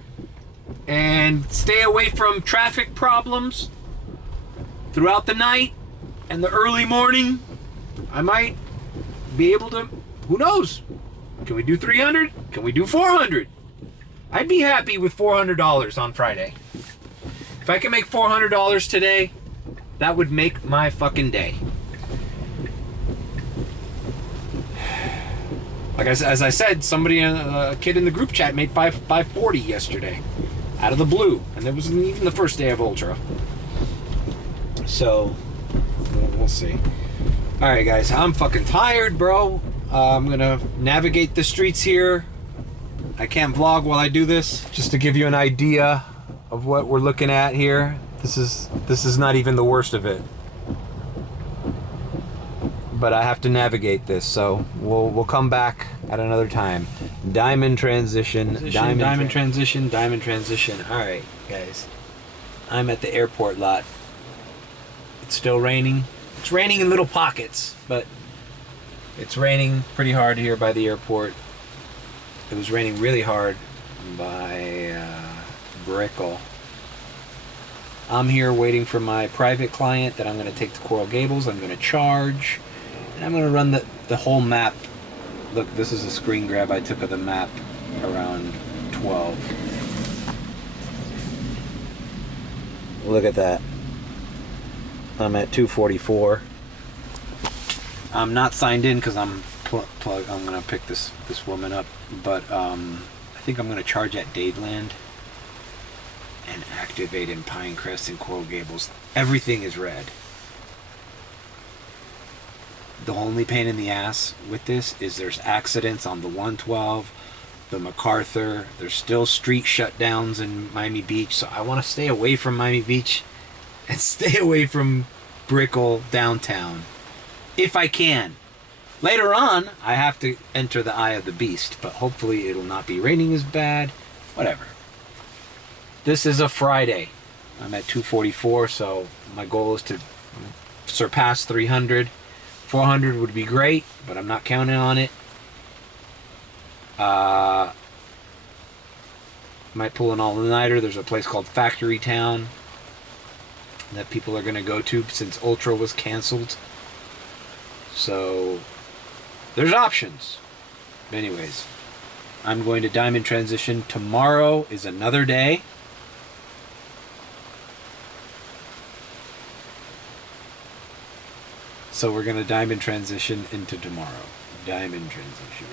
and stay away from traffic problems throughout the night and the early morning, I might be able to, who knows? Can we do 300? Can we do 400? I'd be happy with $400 on Friday. If I can make $400 today, that would make my fucking day. Like as I said, a kid in the group chat made 540 yesterday, out of the blue, and it wasn't even the first day of Ultra. So we'll see. All right, guys, I'm fucking tired, bro. I'm gonna navigate the streets here. I can't vlog while I do this, just to give you an idea of what we're looking at here. This is not even the worst of it. But I have to navigate this, so we'll come back at another time. Diamond transition. Diamond transition. All right, guys. I'm at the airport lot. It's still raining. It's raining in little pockets, but it's raining pretty hard here by the airport. It was raining really hard by Brickell. I'm here waiting for my private client that I'm going to take to Coral Gables. I'm going to charge. And I'm going to run the whole map. Look, this is a screen grab I took of the map around 12. Look at that. I'm at 244. I'm not signed in because I'm I'm going to pick this woman up. But I think I'm going to charge at Dadeland and activate in Pinecrest and Coral Gables. Everything is red. The only pain in the ass with this is there's accidents on the 112, the MacArthur. There's still street shutdowns in Miami Beach, so I want to stay away from Miami Beach and stay away from Brickell downtown if I can. Later on, I have to enter the eye of the beast, but hopefully it'll not be raining as bad. Whatever. This is a Friday. I'm at 244, so my goal is to surpass 300. 400 would be great, but I'm not counting on it. Might pull an all-nighter. There's a place called Factory Town that people are going to go to since Ultra was canceled. So there's options. Anyways, I'm going to Diamond Transition. Tomorrow is another day. So we're going to Diamond Transition into tomorrow. Diamond Transition.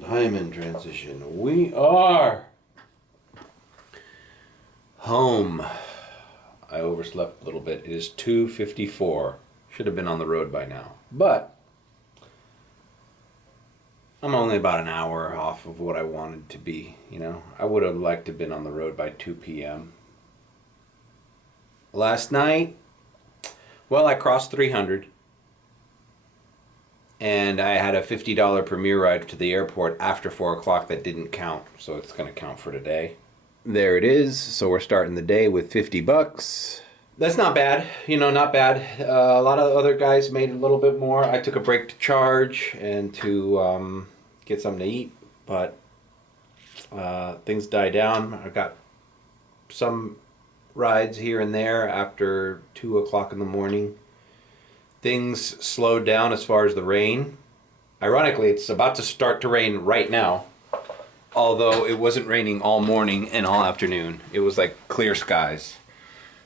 Diamond Transition. We are home. I overslept a little bit. It is 2:54. Should have been on the road by now. But I'm only about an hour off of what I wanted to be, you know. I would have liked to have been on the road by 2 p.m. Last night, well, I crossed 300, and I had a $50 Premier ride to the airport after 4 o'clock that didn't count, so it's going to count for today. There it is. So we're starting the day with $50. That's not bad, not bad. A lot of other guys made a little bit more. I took a break to charge and to get something to eat, but things die down. I got some rides here and there after 2 o'clock in the morning. Things slowed down as far as the rain. Ironically, it's about to start to rain right now, although it wasn't raining all morning and all afternoon. It was like clear skies.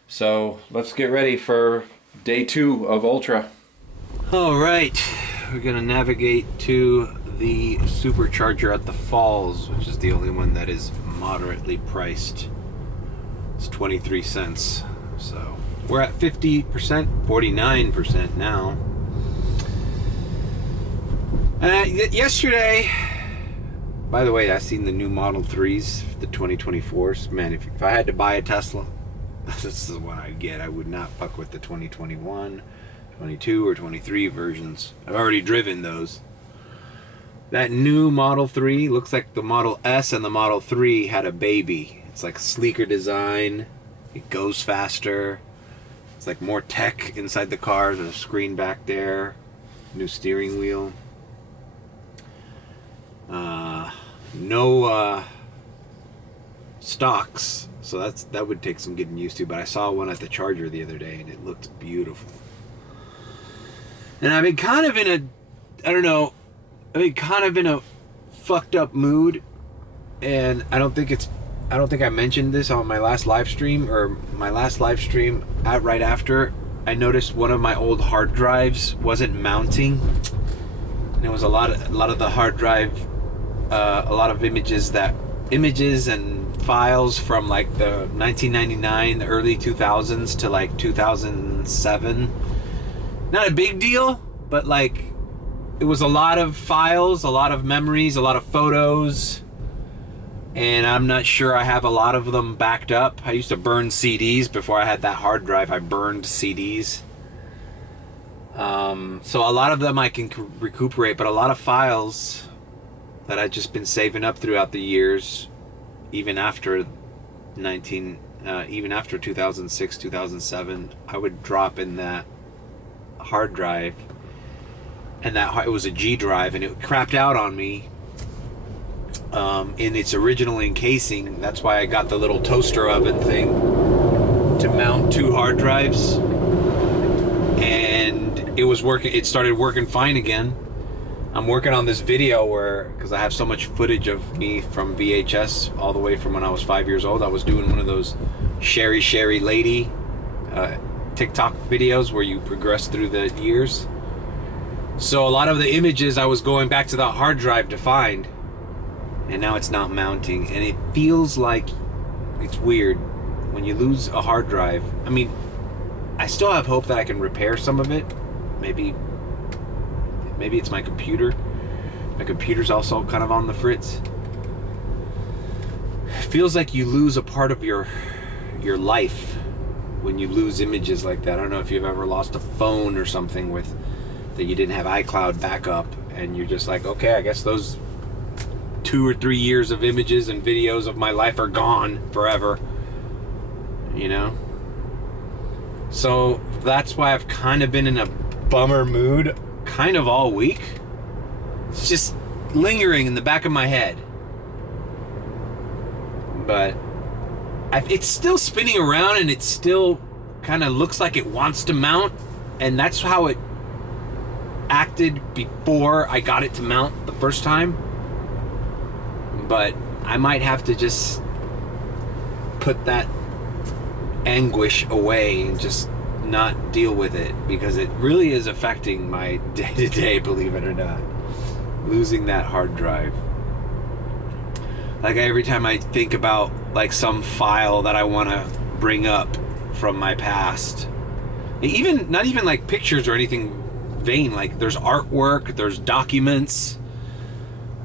So let's get ready for day 2 of Ultra. All right, we're gonna navigate to the supercharger at the Falls, which is the only one that is moderately priced. It's 23 cents. So we're at 50%, 49% now. Yesterday, by the way, I seen the new Model 3s, the 2024s. Man, if I had to buy a Tesla, this is what I'd get. I would not fuck with the 2021, 22, or 23 versions. I've already driven those. That new Model 3 looks like the Model S and the Model 3 had a baby. It's like sleeker design. It goes faster. It's like more tech inside the car. There's a screen back there. New steering wheel. No stocks. So that would take some getting used to, but I saw one at the charger the other day and it looked beautiful. And I've been kind of in a fucked up mood, and I don't think I mentioned this on my last live stream right after. I noticed one of my old hard drives wasn't mounting. And it was a lot of the hard drive, a lot of images and files from like the 1999, the early 2000s to like 2007. Not a big deal, but like it was a lot of files, a lot of memories, a lot of photos, and I'm not sure I have a lot of them backed up. I used to burn CDs before I had that hard drive. I burned CDs. So a lot of them I can recuperate, but a lot of files that I've just been saving up throughout the years, even after 2006, 2007, I would drop in that hard drive, and it was a G drive, and it crapped out on me in its original encasing. That's why I got the little toaster oven thing to mount 2 hard drives, and it started working fine again. I'm working on this video because I have so much footage of me from VHS all the way from when I was 5 years old. I was doing one of those Sherry Lady TikTok videos where you progress through the years. So a lot of the images I was going back to the hard drive to find, and now it's not mounting, and it feels like it's weird when you lose a hard drive. I mean, I still have hope that I can repair some of it. Maybe it's my computer. My computer's also kind of on the fritz. It feels like you lose a part of your life when you lose images like that. I don't know if you've ever lost a phone or something that you didn't have iCloud backup, and you're just like, okay, I guess those 2 or 3 years of images and videos of my life are gone forever. So that's why I've kind of been in a bummer mood kind of all week. It's just lingering in the back of my head, but it's still spinning around, and it still kind of looks like it wants to mount, and that's how it acted before I got it to mount the first time. But I might have to just put that anguish away and just not deal with it, because it really is affecting my day-to-day, believe it or not. Losing that hard drive. Like every time I think about like some file that I want to bring up from my past, not even like pictures or anything vain, like there's artwork, there's documents,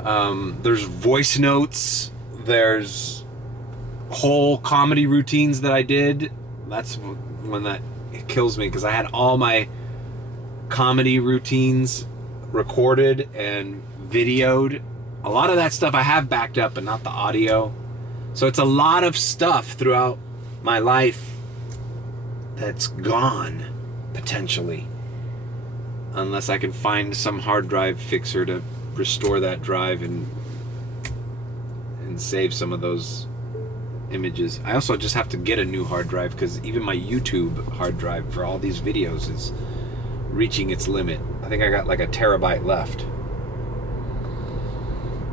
there's voice notes, there's whole comedy routines that I did. That's when that it kills me, because I had all my comedy routines recorded and videoed. A lot of that stuff I have backed up, but not the audio. So it's a lot of stuff throughout my life that's gone, potentially. Unless I can find some hard drive fixer to restore that drive and save some of those images. I also just have to get a new hard drive because even my YouTube hard drive for all these videos is reaching its limit. I think I got like a terabyte left,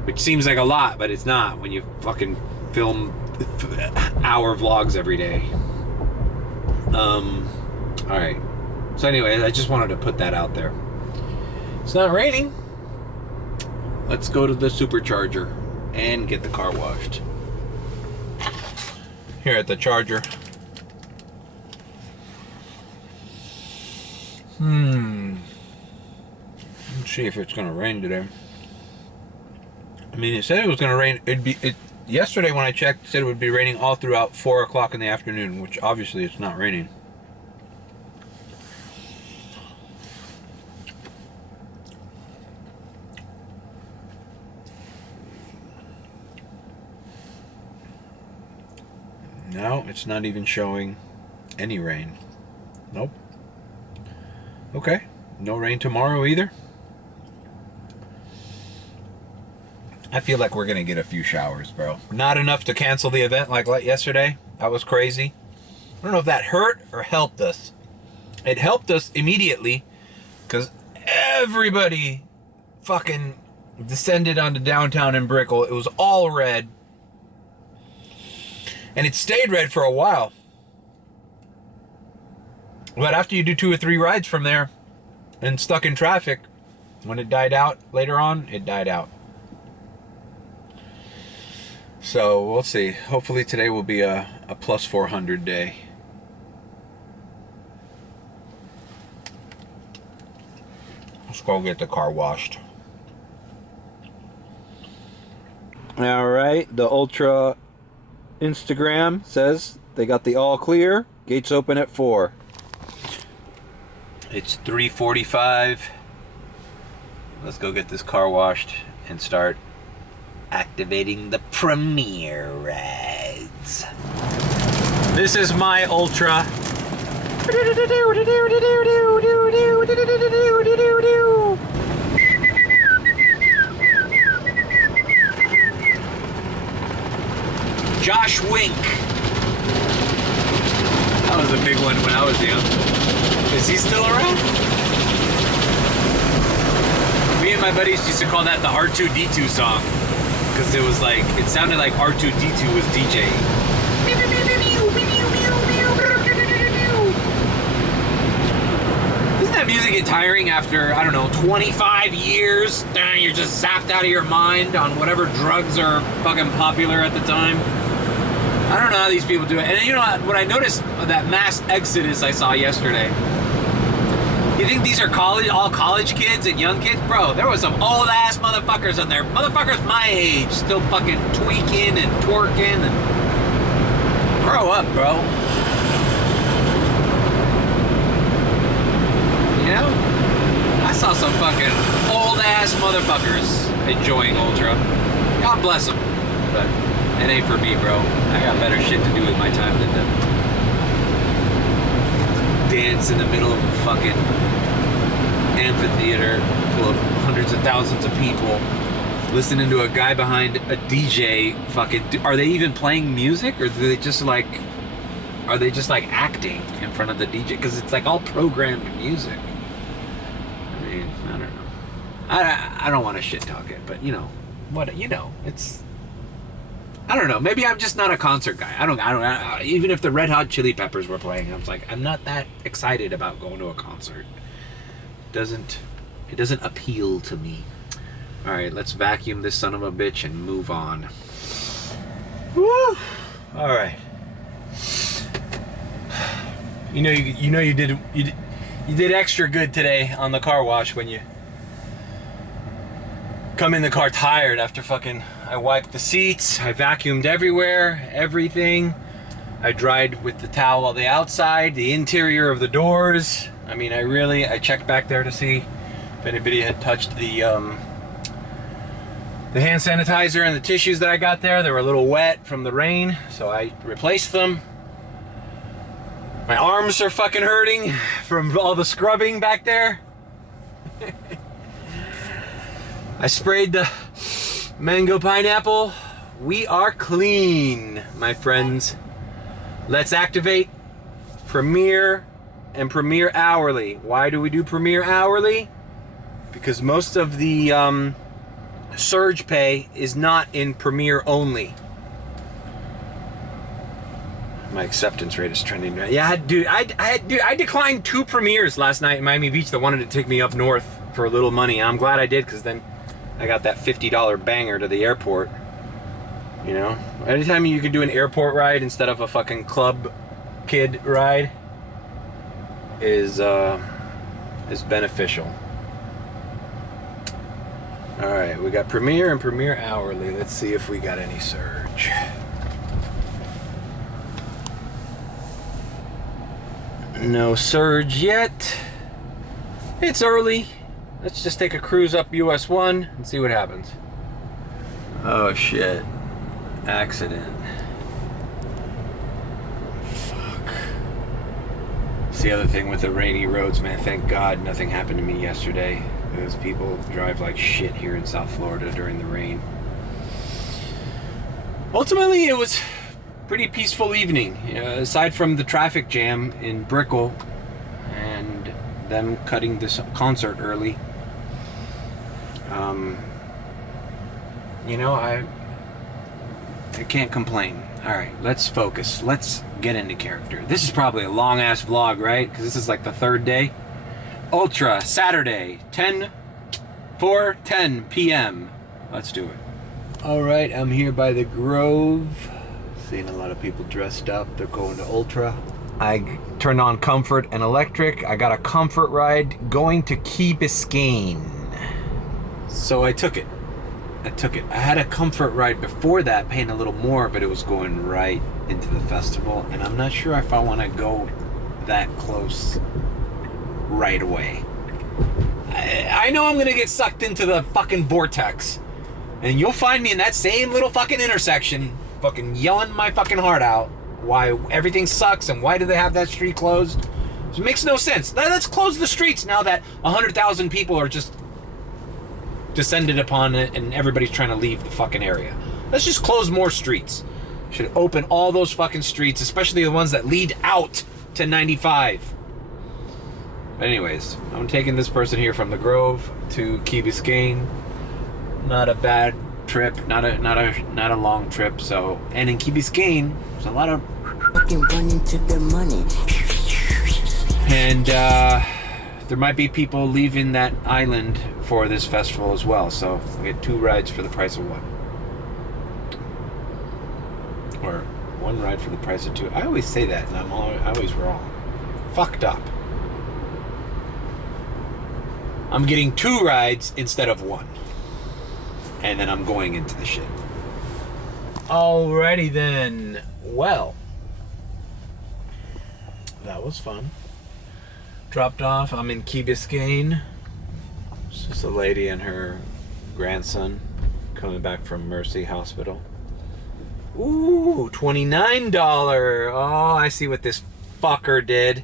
which seems like a lot, but it's not when you fucking film hour vlogs every day. Alright, so anyway, I just wanted to put that out there. It's not raining. Let's go to the supercharger and get the car washed. Here at the charger. Let's see if it's gonna rain today. I mean, it said it was gonna rain. Yesterday when I checked, it said it would be raining all throughout 4 o'clock in the afternoon, which obviously it's not raining. No, it's not even showing any rain. Nope. Okay, no rain tomorrow either. I feel like we're gonna get a few showers, bro. Not enough to cancel the event like yesterday. That was crazy. I don't know if that hurt or helped us. It helped us immediately because everybody fucking descended onto downtown in Brickell. It was all red. And it stayed red for a while. But after you do 2 or 3 rides from there and stuck in traffic, when it died out later on, it died out. So we'll see. Hopefully today will be a plus 400 day. Let's go get the car washed. All right, the Ultra Instagram says they got the all clear. Gates open at 4. It's 3:45. Let's go get this car washed and start activating the premiere rides. This is my Ultra. Josh Wink. That was a big one when I was young. Is he still around? Me and my buddies used to call that the R2-D2 song. Because it was like, it sounded like R2-D2 was DJing. Doesn't that music get tiring after, I don't know, 25 years? You're just zapped out of your mind on whatever drugs are fucking popular at the time. I don't know how these people do it. And you know what I noticed, that mass exodus I saw yesterday. You think these are all college kids and young kids? Bro, there was some old ass motherfuckers in there. Motherfuckers my age, still fucking tweaking and twerking and... Grow up, bro. You know? I saw some fucking old ass motherfuckers enjoying Ultra. God bless them. But it ain't for me, bro. I got better shit to do with my time than to dance in the middle of a fucking amphitheater full of hundreds of thousands of people listening to a guy behind a DJ fucking... Are they even playing music, or are they just like acting in front of the DJ? Because it's like all programmed music. I mean, I don't know. I don't want to shit talk it, but you know what? You know, it's... I don't know. Maybe I'm just not a concert guy. I don't. Even if the Red Hot Chili Peppers were playing, I was like, I'm not that excited about going to a concert. It doesn't appeal to me. All right, let's vacuum this son of a bitch and move on. Woo! All right. You did extra good today on the car wash when you come in the car tired after fucking... I wiped the seats, I vacuumed everywhere, everything. I dried with the towel on the outside, the interior of the doors. I mean, I checked back there to see if anybody had touched the hand sanitizer and the tissues that I got there. They were a little wet from the rain, so I replaced them. My arms are fucking hurting from all the scrubbing back there. I sprayed the mango pineapple. We are clean, my friends. Let's activate Premier and Premier Hourly. Why do we do Premier Hourly? Because most of the surge pay is not in Premier only. My acceptance rate is trending. Yeah, dude, I declined 2 premieres last night in Miami Beach that wanted to take me up north for a little money. I'm glad I did, because then I got that $50 banger to the airport. You know, anytime you could do an airport ride instead of a fucking club kid ride is beneficial. All right, we got Premier and Premier Hourly. Let's see if we got any surge. No surge yet. It's early. Let's just take a cruise up US 1 and see what happens. Oh shit. Accident. Fuck. It's the other thing with the rainy roads, man. Thank God nothing happened to me yesterday. Because people drive like shit here in South Florida during the rain. Ultimately, it was pretty peaceful evening, aside from the traffic jam in Brickell and them cutting this concert early. I can't complain. All right, let's focus. Let's get into character. This is probably a long ass vlog, right? Because this is like the 3rd day. Ultra Saturday, 4:10 p.m. Let's do it. All right, I'm here by the Grove. Seeing a lot of people dressed up. They're going to Ultra. I turned on comfort and electric. I got a comfort ride going to Key Biscayne. So I took it. I had a comfort ride before that, paying a little more, but it was going right into the festival. And I'm not sure if I want to go that close right away. I know I'm going to get sucked into the fucking vortex. And you'll find me in that same little fucking intersection, fucking yelling my fucking heart out why everything sucks and why do they have that street closed. It makes no sense. Let's close the streets now that 100,000 people are just descended upon it and everybody's trying to leave the fucking area. Let's just close more streets. Should open all those fucking streets, especially the ones that lead out to 95. But anyways, I'm taking this person here from the Grove to Key Biscayne. Not a bad trip, not a long trip. So, and in Key Biscayne, there's a lot of running to their money. And there might be people leaving that island for this festival as well. So we get 2 rides for the price of 1, or 1 ride for the price of 2. I always say that, and I'm always wrong. Fucked up. I'm getting 2 rides instead of 1. And then I'm going into the shit. Alrighty then. Well, that was fun. Dropped off. I'm in Key Biscayne. It's just a lady and her grandson coming back from Mercy Hospital. Ooh, $29. Oh, I see what this fucker did.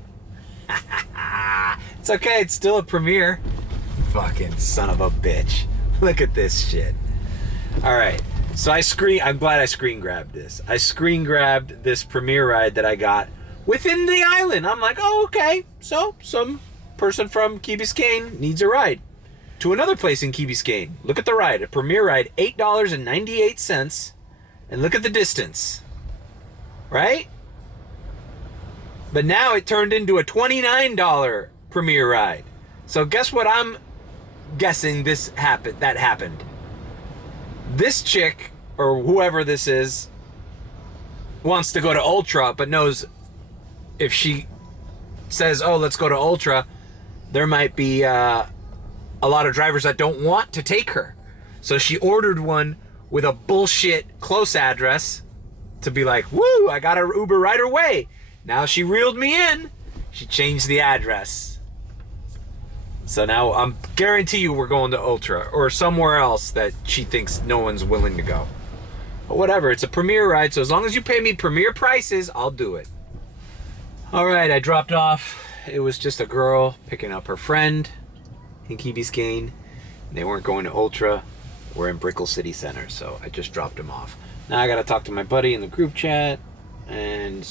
It's okay. It's still a premiere. Fucking son of a bitch. Look at this shit. All right. So I'm glad I screen grabbed this. I screen grabbed this premiere ride that I got within the island. I'm like, oh, okay. So some person from Key Biscayne needs a ride to another place in Key Biscayne. Look at the ride. A premiere ride, $8.98. And look at the distance. Right? But now it turned into a $29 premiere ride. So guess what I'm guessing that happened. This chick, or whoever this is, wants to go to Ultra, but knows if she says, oh, let's go to Ultra, there might be a lot of drivers that don't want to take her. So she ordered one with a bullshit close address to be like, woo, I got her Uber right away. Now she reeled me in. She changed the address. So now I'm guarantee you we're going to Ultra or somewhere else that she thinks no one's willing to go. But whatever, it's a premiere ride, so as long as you pay me premiere prices, I'll do it. All right, I dropped off. It was just a girl picking up her friend in Key Biscayne. They weren't going to Ultra. We're in Brickell City Center, so I just dropped them off. Now I got to talk to my buddy in the group chat and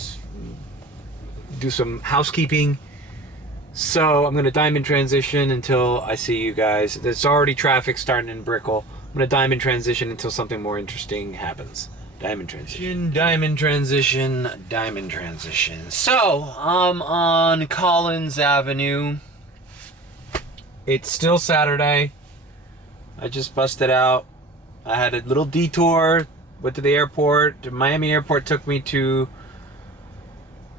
do some housekeeping. So I'm going to diamond transition until I see you guys. There's already traffic starting in Brickell. I'm going to diamond transition until something more interesting happens. Diamond transition, diamond transition, diamond transition. So I'm on Collins Avenue. It's still Saturday. I just busted out. I had a little detour. Went to the airport. The Miami airport took me to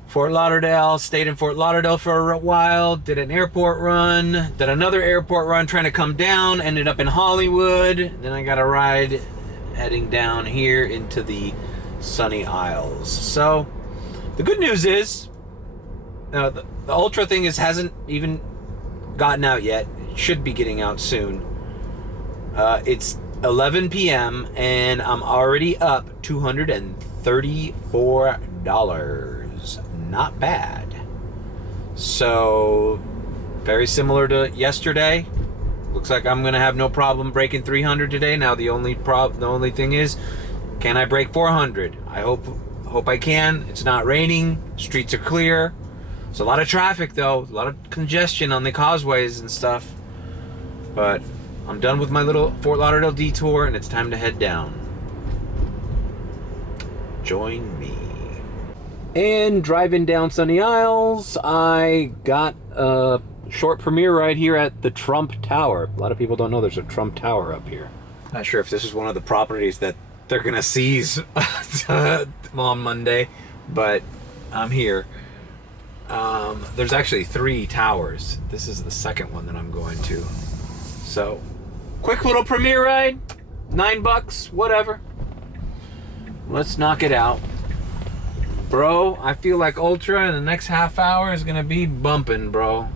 Fort Lauderdale. Stayed in Fort Lauderdale for a while. Did an airport run. Did another airport run trying to come down. Ended up in Hollywood. Then I got a ride heading down here into the Sunny Isles. So the good news is the Ultra thing hasn't even gotten out yet. It should be getting out soon. It's 11 p.m. and I'm already up $234. Not bad. So very similar to yesterday. Looks like I'm gonna have no problem breaking 300 today. Now the only thing is, can I break 400? I hope I can. It's not raining. Streets are clear. There's a lot of traffic though. A lot of congestion on the causeways and stuff. But I'm done with my little Fort Lauderdale detour and it's time to head down. Join me. And driving down Sunny Isles, I got a short premiere right here at the Trump Tower. A lot of people don't know there's a Trump Tower up here. Not sure if this is one of the properties that they're gonna seize on Monday, but I'm here. There's actually 3 towers. This is the second one that I'm going to. So, quick little premiere ride, $9, whatever. Let's knock it out. Bro, I feel like Ultra in the next half hour is gonna be bumping, bro.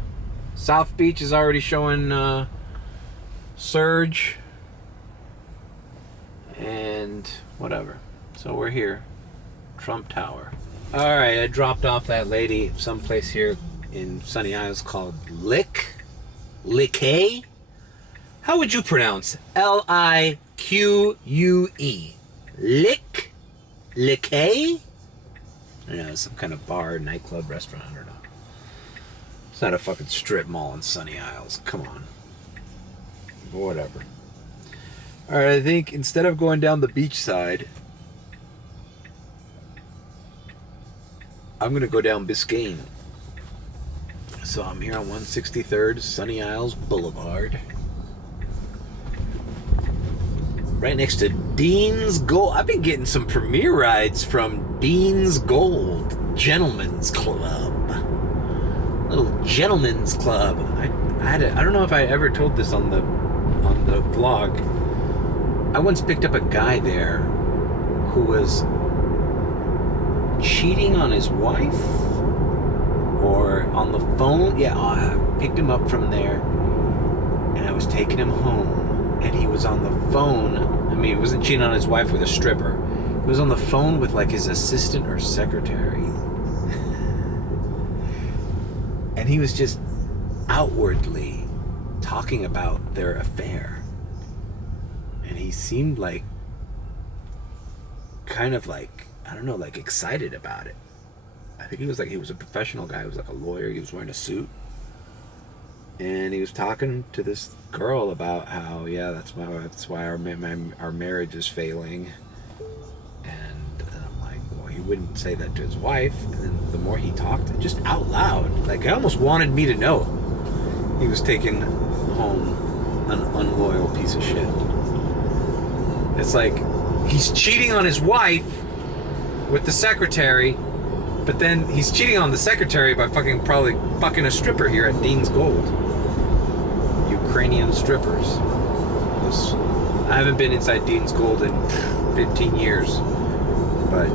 South Beach is already showing surge and whatever. So we're here, Trump Tower. All right, I dropped off that lady someplace here in Sunny Isles called Lique. How would you pronounce Lique? Lique? I don't know, some kind of bar, nightclub, restaurant, I don't know. It's not a fucking strip mall in Sunny Isles. Come on. But whatever. Alright, I think instead of going down the beach side, I'm going to go down Biscayne. So I'm here on 163rd Sunny Isles Boulevard. Right next to Dean's Gold. I've been getting some premiere rides from Dean's Gold Gentlemen's Club. Little gentlemen's club. I don't know if I ever told this on the vlog. I once picked up a guy there who was cheating on his wife or on the phone. Yeah, I picked him up from there and I was taking him home. And he was on the phone. I mean, he wasn't cheating on his wife with a stripper. He was on the phone with like his assistant or secretary. And he was just outwardly talking about their affair. And he seemed like, kind of like, I don't know, like excited about it. I think he was a professional guy. He was like a lawyer. He was wearing a suit. And he was talking to this girl about how, yeah, that's why our marriage is failing. And I'm like, well, he wouldn't say that to his wife. And then the more he talked, just out loud, like I almost wanted me to know he was taking home an unloyal piece of shit. It's like he's cheating on his wife with the secretary, but then he's cheating on the secretary by probably fucking a stripper here at Dean's Gold. Ukrainian strippers. I haven't been inside Dean's Gold in 15 years, but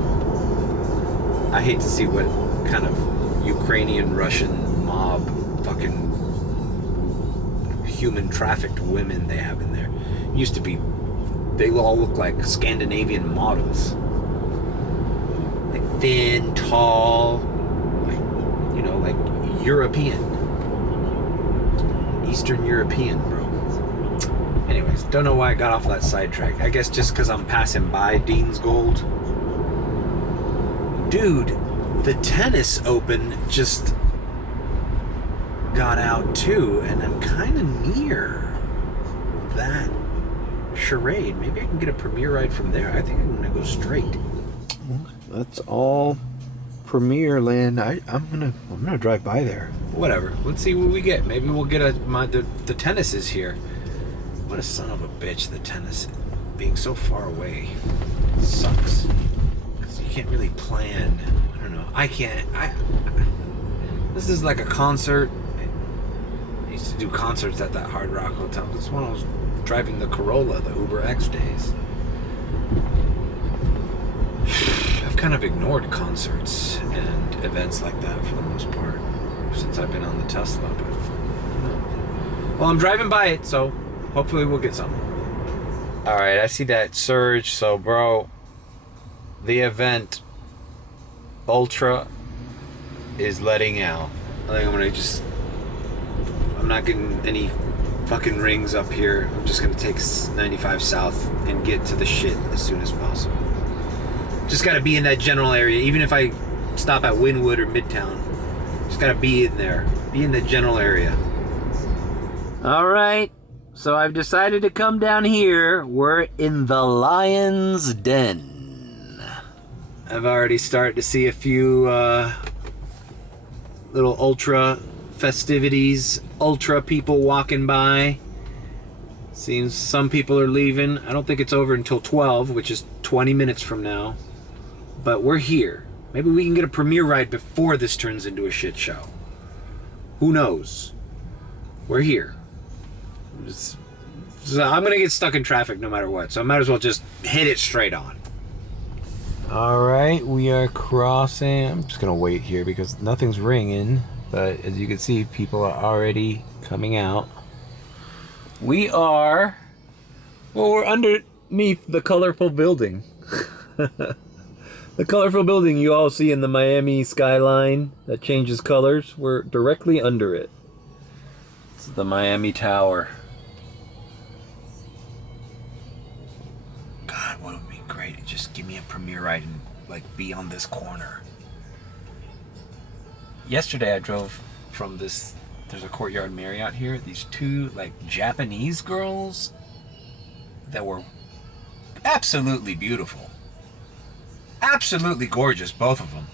I hate to see what kind of Ukrainian Russian mob fucking human trafficked women they have in there. Used to be, they all look like Scandinavian models. Like thin, tall, like you know, like European. Eastern European, bro. Anyways, don't know why I got off that sidetrack. I guess just because I'm passing by Dean's Gold. Dude, the tennis open just got out too, and I'm kind of near that charade. Maybe I can get a Premier ride from there. I think I'm gonna go straight. That's all Premier land. I'm gonna drive by there. Whatever. Let's see what we get. Maybe we'll get the tennis is here. What a son of a bitch, the tennis being so far away sucks. Because you can't really plan. I don't know. I can't. This is like a concert. I used to do concerts at that Hard Rock Hotel. This is when I was driving the Corolla, the UberX days. I've kind of ignored concerts and events like that for the most part since I've been on the Tesla. But well, I'm driving by it, so hopefully we'll get something. All right, I see that surge. So, bro, the event Ultra is letting out. I think I'm not getting any fucking rings up here. I'm just gonna take 95 south and get to the shit as soon as possible. Just gotta be in that general area. Even if I stop at Wynwood or Midtown, just gotta be in there. Be in the general area. All right. So I've decided to come down here. We're in the Lion's Den. I've already started to see a few little ultra festivities, ultra people walking by. Seems some people are leaving. I don't think it's over until 12, which is 20 minutes from now. But we're here. Maybe we can get a Premier ride before this turns into a shit show. Who knows? We're here. So I'm gonna get stuck in traffic no matter what, so I might as well just hit it straight on. All right, we are crossing. I'm just gonna wait here because nothing's ringing, but as you can see, people are already coming out. We're underneath the colorful building. The colorful building you all see in the Miami skyline that changes colors. We're directly under it. This is the Miami Tower. God, what would be great? Just give me a Premier ride and like be on this corner. Yesterday I drove from this, there's a Courtyard Marriott here, these two like Japanese girls that were absolutely beautiful. Absolutely gorgeous, both of them.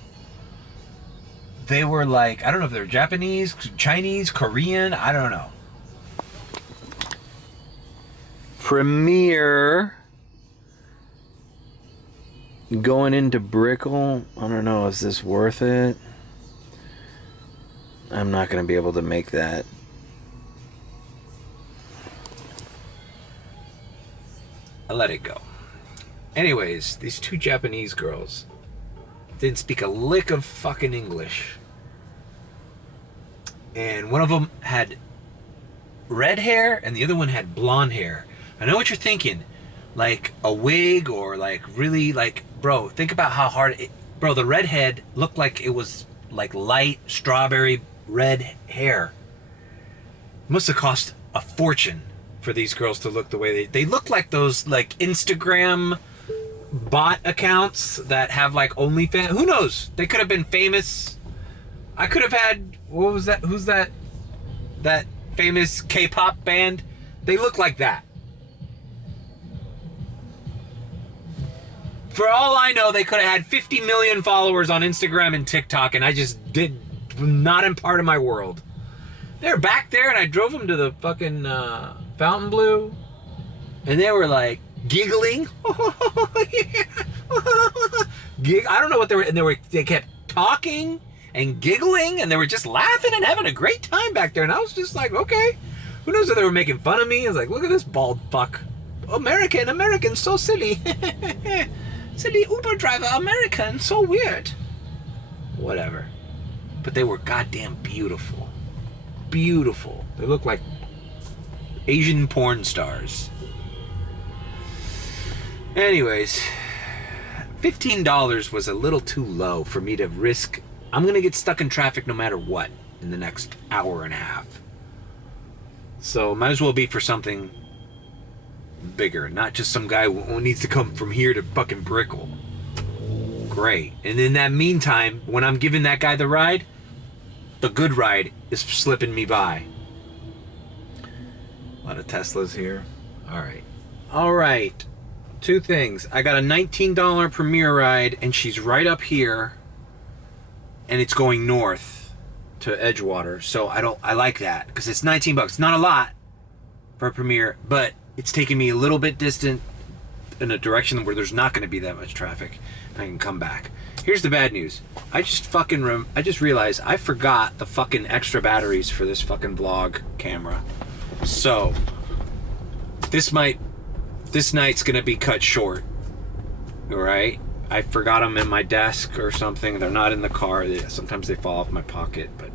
They were like, I don't know if they were Japanese, Chinese, Korean, I don't know. Premier going into Brickell. I don't know, is this worth it? I'm not going to be able to make that. I let it go. Anyways, these two Japanese girls didn't speak a lick of fucking English. And one of them had red hair and the other one had blonde hair. I know what you're thinking. Like a wig or like really like, bro, think about how hard it, bro, the redhead looked like it was like light strawberry red hair. Must have cost a fortune for these girls to look the way they look like those like Instagram bot accounts that have like OnlyFans. Who knows? They could have been famous. I could have had, what was that? Who's that? That famous K-pop band? They look like that. For all I know, they could have had 50 million followers on Instagram and TikTok, and I just not in part of my world. They're back there, and I drove them to the fucking Fontainebleau, and they were like giggling. I don't know what they were, and they kept talking and giggling, and they were just laughing and having a great time back there. And I was just like, okay, who knows if they were making fun of me? I was like, look at this bald fuck, American, so silly. Silly Uber driver, American, so weird. Whatever. But they were goddamn beautiful. Beautiful. They look like Asian porn stars. Anyways, $15 was a little too low for me to risk I'm going to get stuck in traffic no matter what in the next hour and a half. So might as well be for something bigger, not just some guy who needs to come from here to fucking Brickell. Great. And in that meantime, when I'm giving that guy the ride, the good ride is slipping me by. A lot of Teslas here. All right. Two things. I got a $19 Premier ride, and she's right up here, and it's going north to Edgewater. So I like that because it's $19. Not a lot for a Premier, but it's taking me a little bit distant in a direction where there's not going to be that much traffic. I can come back. Here's the bad news. I just realized I forgot the fucking extra batteries for this fucking vlog camera. So this night's gonna be cut short. All right. I forgot them in my desk or something. They're not in the car. Sometimes they fall off my pocket, but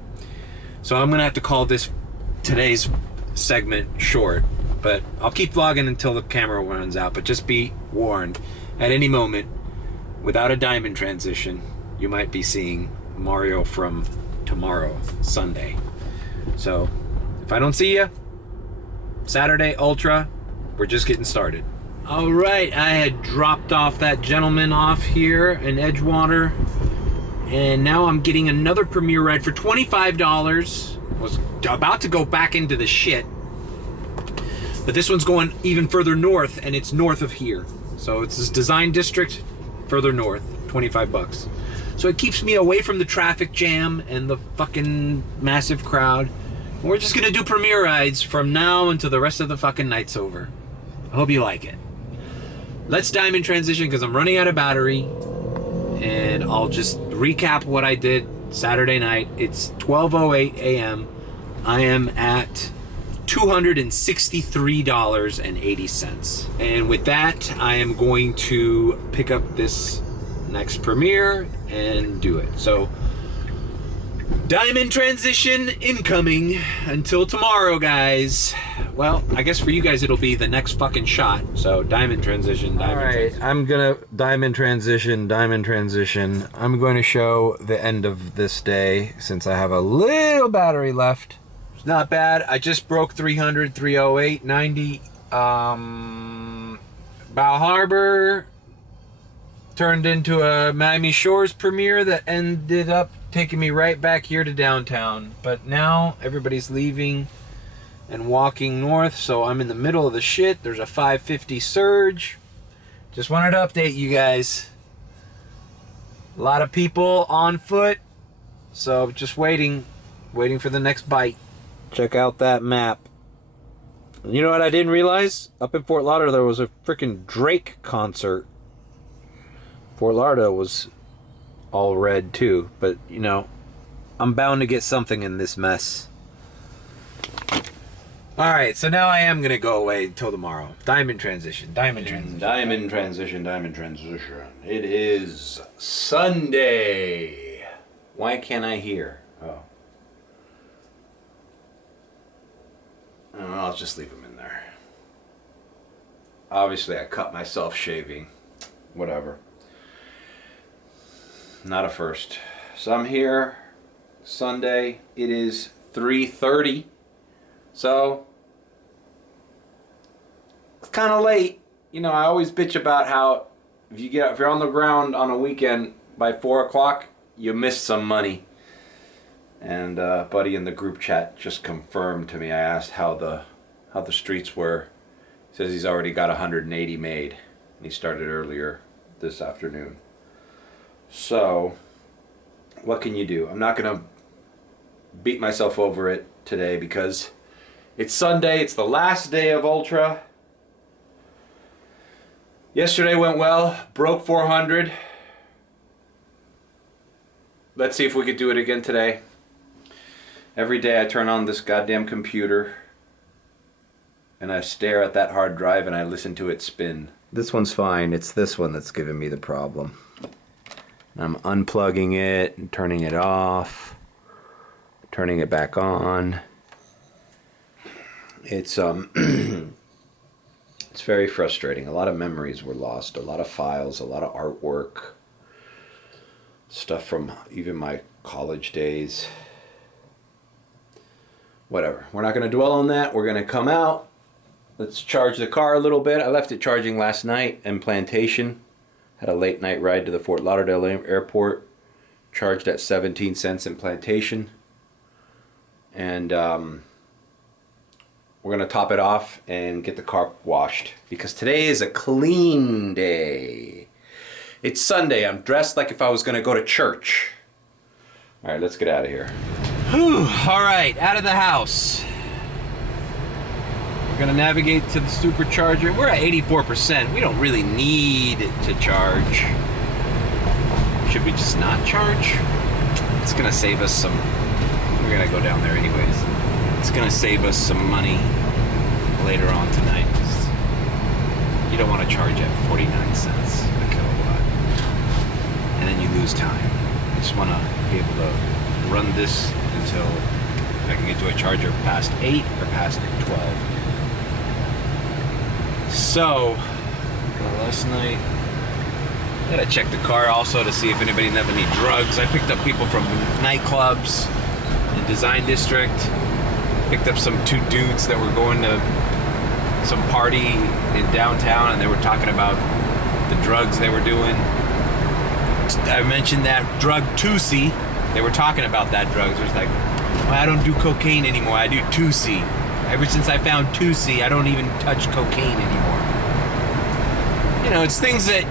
so I'm gonna have to call today's segment short. But I'll keep vlogging until the camera runs out. But just be warned, at any moment, without a diamond transition, you might be seeing Mario from tomorrow, Sunday. So if I don't see you, Saturday Ultra, we're just getting started. All right, I had dropped off that gentleman off here in Edgewater, and now I'm getting another Premier ride for $25. Was about to go back into the shit, but this one's going even further north, and it's north of here. So it's this design district further north, $25. So it keeps me away from the traffic jam and the fucking massive crowd. And we're just gonna do Premier rides from now until the rest of the fucking night's over. I hope you like it. Let's diamond transition because I'm running out of battery, and I'll just recap what I did Saturday night. It's 12:08 a.m. I am at $263.80. And with that, I am going to pick up this next Premier and do it. So, diamond transition incoming until tomorrow, guys. Well, I guess for you guys it'll be the next fucking shot. So, diamond transition, transition. I'm gonna diamond transition. I'm going to show the end of this day since I have a little battery left. It's not bad. I just broke 300, 308, 90. Bow Harbor turned into a Miami Shores Premier that ended up taking me right back here to downtown. But now everybody's leaving and walking north, so I'm in the middle of the shit. There's a 550 surge. Just wanted to update you guys. A lot of people on foot, so just waiting for the next bite. Check out that map. You know what I didn't realize? Up in Fort Lauderdale there was a freaking Drake concert. Fort Lauderdale was all red too, but you know, I'm bound to get something in this mess. All right, so now I am gonna go away until tomorrow. Diamond transition. It is Sunday. Why can't I hear? Oh, I'll just leave them in there. Obviously, I cut myself shaving. Whatever. Not a first. So I'm here Sunday. It is 3:30. So it's kind of late. You know, I always bitch about how if you're on the ground on a weekend by 4 o'clock, you miss some money. And a buddy in the group chat just confirmed to me. I asked how the streets were. He says he's already got 180 made. And he started earlier this afternoon. So, what can you do? I'm not going to beat myself over it today because it's Sunday. It's the last day of Ultra. Yesterday went well. Broke 400. Let's see if we could do it again today. Every day I turn on this goddamn computer and I stare at that hard drive and I listen to it spin. This one's fine. It's this one that's giving me the problem. I'm unplugging it and turning it off, turning it back on. It's it's very frustrating. A lot of memories were lost, a lot of files, a lot of artwork, stuff from even my college days. Whatever. We're not going to dwell on that. We're going to come out. Let's charge the car a little bit. I left it charging last night in Plantation. Had a late night ride to the Fort Lauderdale airport. Charged at 17 cents in Plantation. And we're going to top it off and get the car washed. Because today is a clean day. It's Sunday. I'm dressed like if I was going to go to church. All right, let's get out of here. Whew, all right, out of the house. We're gonna navigate to the supercharger. We're at 84%. We don't really need to charge. Should we just not charge? It's gonna save us some, we're gonna go down there anyways. It's gonna save us some money later on tonight. You don't wanna charge at 49 cents a kilowatt. And then you lose time. I just wanna be able to run this until I can get to a charger past 8 or past 12. So, last night, I gotta check the car also to see if anybody have any drugs. I picked up people from nightclubs in Design District. Picked up some 2 dudes that were going to some party in downtown, and they were talking about the drugs they were doing. I mentioned that drug 2C. They were talking about that drug. It was like, well, I don't do cocaine anymore. I do 2C. Ever since I found 2C, I don't even touch cocaine anymore. You know, it's things that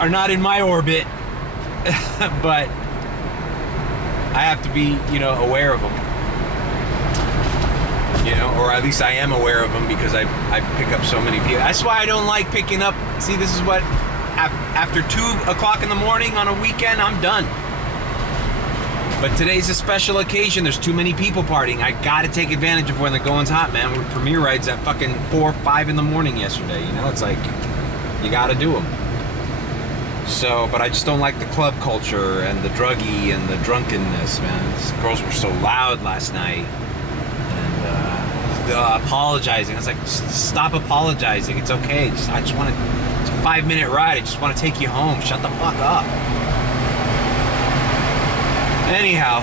are not in my orbit, but I have to be, you know, aware of them. You know, or at least I am aware of them because I pick up so many people. That's why I don't like picking up. See, this is what, after 2 o'clock in the morning on a weekend, I'm done. But today's a special occasion. There's too many people partying. I gotta take advantage of when the going's hot, man. We premiere rides at fucking 4, 5 in the morning yesterday. You know, it's like, you gotta do them. So, but I just don't like the club culture and the druggy and the drunkenness, man. These girls were so loud last night. And apologizing. I was like, stop apologizing. It's okay. I just want to, it's a 5-minute ride. I just want to take you home. Shut the fuck up. Anyhow,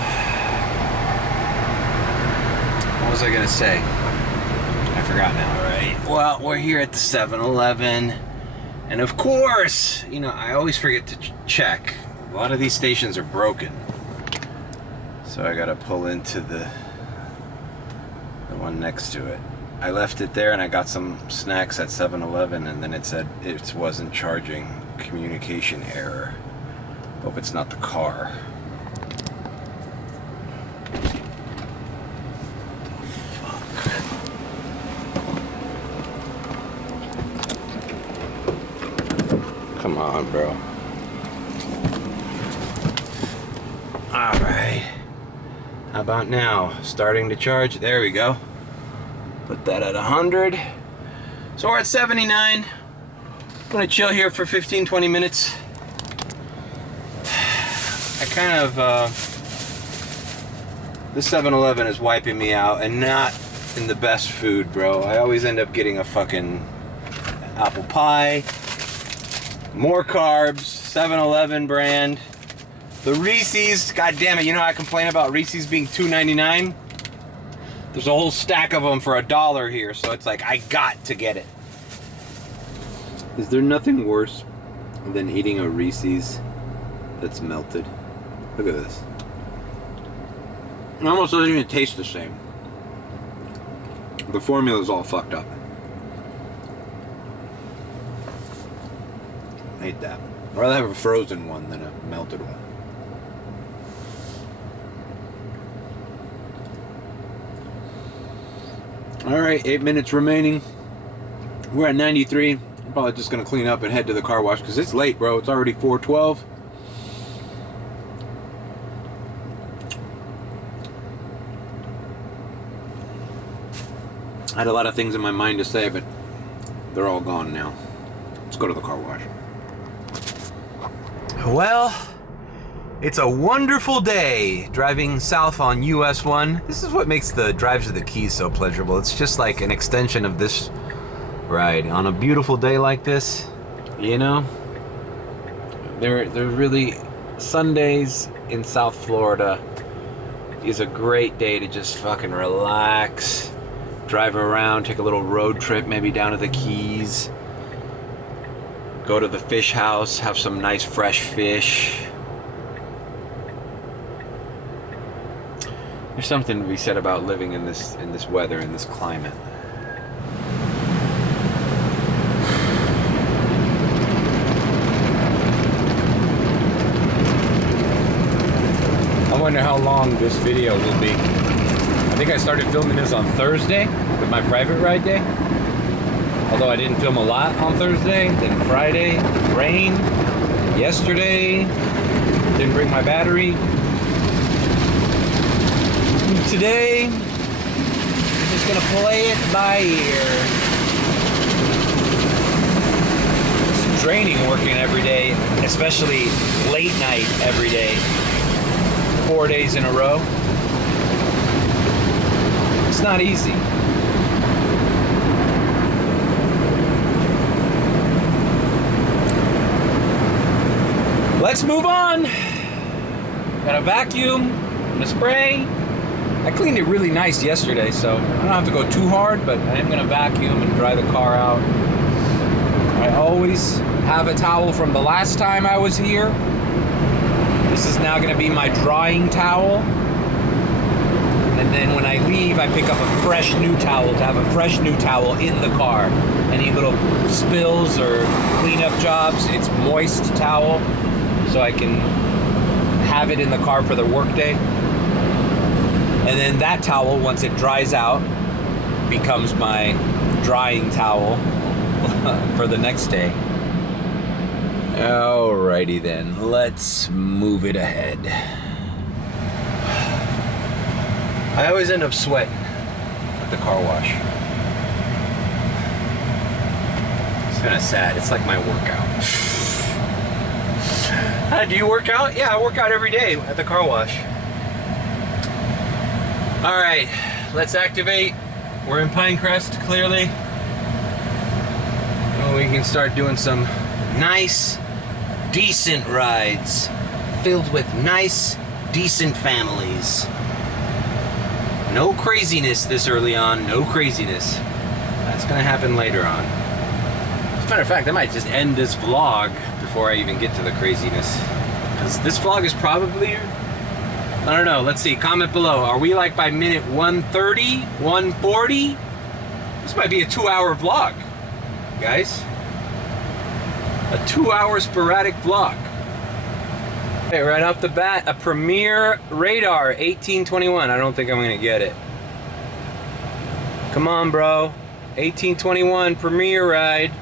what was I gonna say? I forgot now. All right. Well, we're here at the 7-Eleven, and of course, you know, I always forget to check. A lot of these stations are broken, so I gotta pull into the one next to it. I left it there, and I got some snacks at 7-Eleven, and then it said it wasn't charging. Communication error. Hope it's not the car. Come on, bro. Alright. How about now? Starting to charge. There we go. Put that at 100. So we're at 79. I'm gonna chill here for 15-20 minutes. I kind of, the 7-Eleven is wiping me out, and not in the best food, bro. I always end up getting a fucking apple pie. More carbs, 7-Eleven brand. The Reese's, god damn it, you know I complain about Reese's being $2.99? There's a whole stack of them for $1 here, so it's like, I got to get it. Is there nothing worse than eating a Reese's that's melted? Look at this. It almost doesn't even taste the same. The formula's all fucked up. I hate that. I'd rather have a frozen one than a melted one. Alright, 8 minutes remaining. We're at 93. I'm probably just going to clean up and head to the car wash because it's late, bro. It's already 4:12. I had a lot of things in my mind to say, but they're all gone now. Let's go to the car wash. Well, it's a wonderful day driving south on US 1. This is what makes the drives of the Keys so pleasurable. It's just like an extension of this ride. On a beautiful day like this, you know, they're really Sundays in South Florida is a great day to just fucking relax, drive around, take a little road trip, maybe down to the Keys, go to the fish house, have some nice fresh fish. There's something to be said about living in this weather, in this climate. I wonder how long this video will be. I think I started filming this on Thursday with my private ride day. Although I didn't film a lot on Thursday, then Friday, rain, yesterday, didn't bring my battery. Today, I'm just gonna play it by ear. It's draining working every day, especially late night every day. 4 days in a row. It's not easy. Let's move on. Got a vacuum, and a spray. I cleaned it really nice yesterday, so I don't have to go too hard, but I am gonna vacuum and dry the car out. I always have a towel from the last time I was here. This is now gonna be my drying towel. And then when I leave, I pick up a fresh new towel to have a fresh new towel in the car. Any little spills or cleanup jobs, it's moist towel, so I can have it in the car for the workday. And then that towel, once it dries out, becomes my drying towel for the next day. Alrighty then, let's move it ahead. I always end up sweating at the car wash. It's kind of sad. It's like my workout. Do you work out? Yeah, I work out every day at the car wash. Alright, let's activate. We're in Pinecrest, clearly. And we can start doing some nice, decent rides filled with nice, decent families. No craziness this early on, no craziness. That's gonna happen later on. As a matter of fact, I might just end this vlog before I even get to the craziness. Because this vlog is probably, I don't know, let's see, comment below. Are we like by minute 130, 140? This might be a 2-hour vlog, guys. A 2-hour sporadic vlog. Okay, right off the bat, a Premier Radar 1821. I don't think I'm gonna get it. Come on, bro. 1821 Premier ride.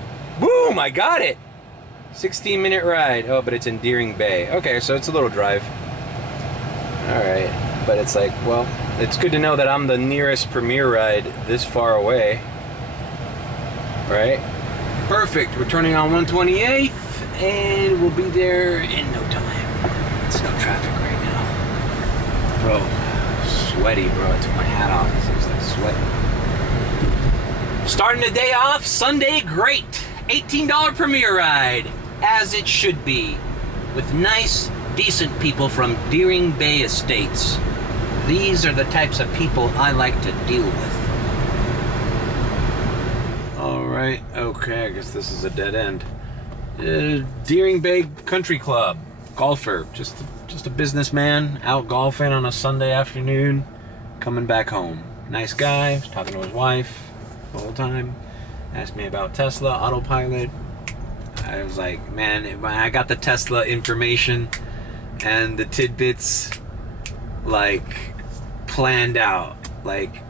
Boom, I got it. 16-minute ride. Oh, but it's in Deering Bay. Okay, so it's a little drive. All right, but it's like, well, it's good to know that I'm the nearest Premier ride this far away. Right? Perfect. We're turning on 128th, and we'll be there in no time. It's no traffic right now. Bro, sweaty, bro. I took my hat off. It's like sweating. Starting the day off, Sunday, great. $18 Premier ride, as it should be, with nice, decent people from Deering Bay Estates. These are the types of people I like to deal with. Alright, okay, I guess this is a dead end. Deering Bay Country Club. Golfer, just a businessman out golfing on a Sunday afternoon, coming back home. Nice guy, was talking to his wife the whole time, asked me about Tesla, autopilot. I was like, man, I got the Tesla information and the tidbits like planned out. Like,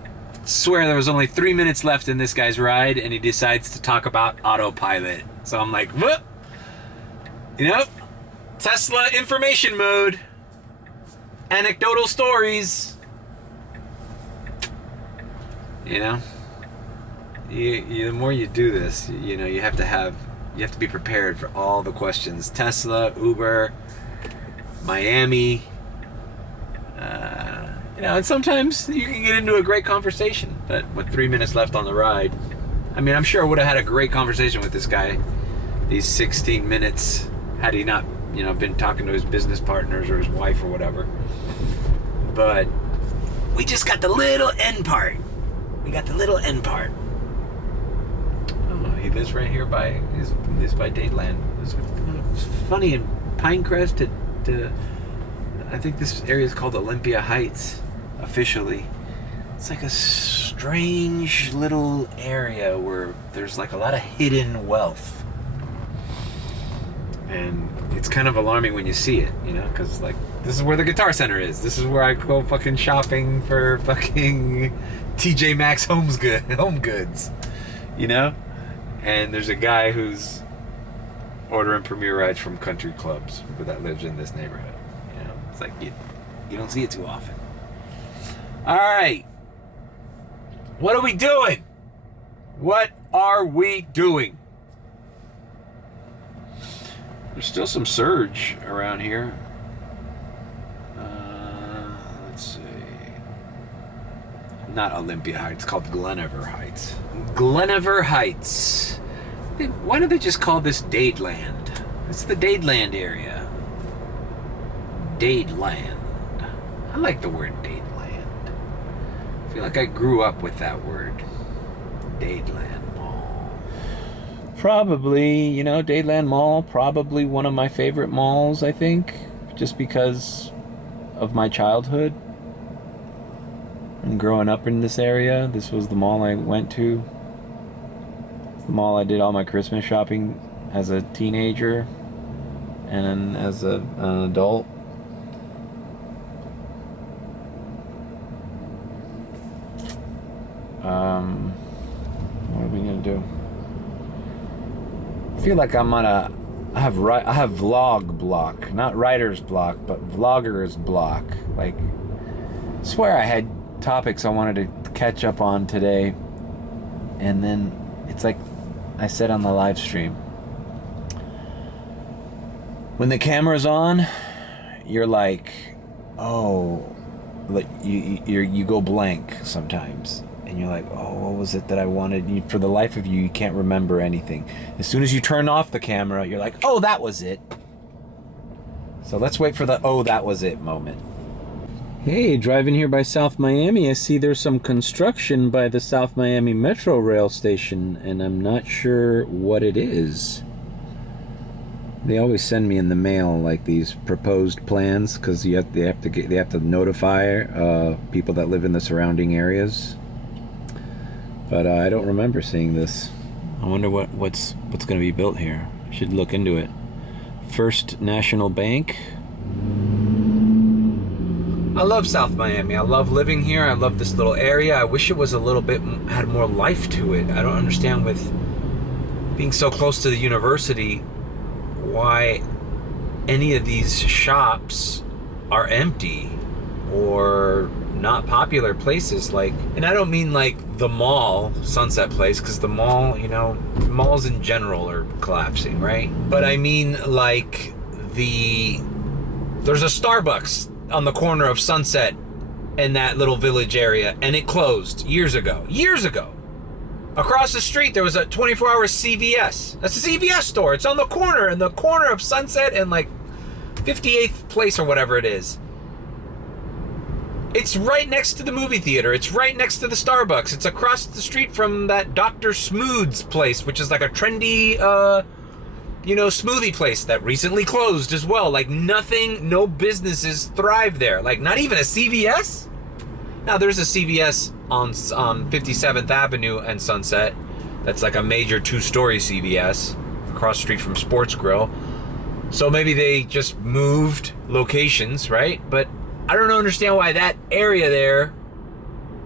swear there was only 3 minutes left in this guy's ride and he decides to talk about autopilot. So I'm like, whoop, you know, Tesla information mode, anecdotal stories. You know, the more you do this, you know, you have to be prepared for all the questions. Tesla, Uber, Miami. You know, and sometimes you can get into a great conversation, but with 3 minutes left on the ride, I mean, I'm sure I would have had a great conversation with this guy these 16 minutes had he not, been talking to his business partners or his wife or whatever. But we just got the little end part. We got the little end part. Oh, he lives right here by Dateland. It's funny, in Pinecrest to I think this area is called Olympia Heights officially. It's like a strange little area where there's like a lot of hidden wealth. And it's kind of alarming when you see it, because like this is where the Guitar Center is. This is where I go fucking shopping for fucking TJ Maxx home goods, And there's a guy who's ordering Premier rides from country clubs that lives in this neighborhood. It's like you don't see it too often. All right. What are we doing? What are we doing? There's still some surge around here. Let's see. Not Olympia Heights. It's called Glenever Heights. Glenever Heights. Why don't they just call this Dadeland? It's the Dadeland area. Dadeland. I like the word Dadeland. I feel like I grew up with that word. Dadeland Mall. Probably, Dadeland Mall, probably one of my favorite malls, I think, just because of my childhood. And growing up in this area, this was the mall I went to. It's the mall I did all my Christmas shopping as a teenager and as an adult. What are we gonna do? I feel like I have vlog block, not writer's block, but vlogger's block. Like, I swear I had topics I wanted to catch up on today, and then it's like I said on the live stream. When the camera's on, you're like, oh, like you go blank sometimes. And you're like, oh, what was it that I wanted? For the life of you, you can't remember anything. As soon as you turn off the camera, you're like, oh, that was it. So let's wait for the oh, that was it moment. Hey, driving here by South Miami, I see there's some construction by the South Miami Metro rail station, and I'm not sure what it is. They always send me in the mail like these proposed plans, because they have to notify people that live in the surrounding areas. But I don't remember seeing this. I wonder what's going to be built here. I should look into it. First National Bank. I love South Miami. I love living here. I love this little area. I wish it was a little bit, had more life to it. I don't understand, with being so close to the university, why any of these shops are empty or not popular places. Like, and I don't mean like the mall, Sunset Place, because the mall, malls in general are collapsing, right? But I mean like there's a Starbucks on the corner of Sunset in that little village area, and it closed years ago. Across the street there was a 24-hour CVS. That's a CVS store. It's on the corner, in the corner of Sunset and like 58th Place or whatever it is. It's right next to the movie theater. It's right next to the Starbucks. It's across the street from that Dr. Smooth's place, which is like a trendy, smoothie place that recently closed as well. Like nothing, no businesses thrive there. Like not even a CVS. Now there's a CVS on 57th Avenue and Sunset. That's like a major 2-story CVS across the street from Sports Grill. So maybe they just moved locations, right? But I don't understand why that area there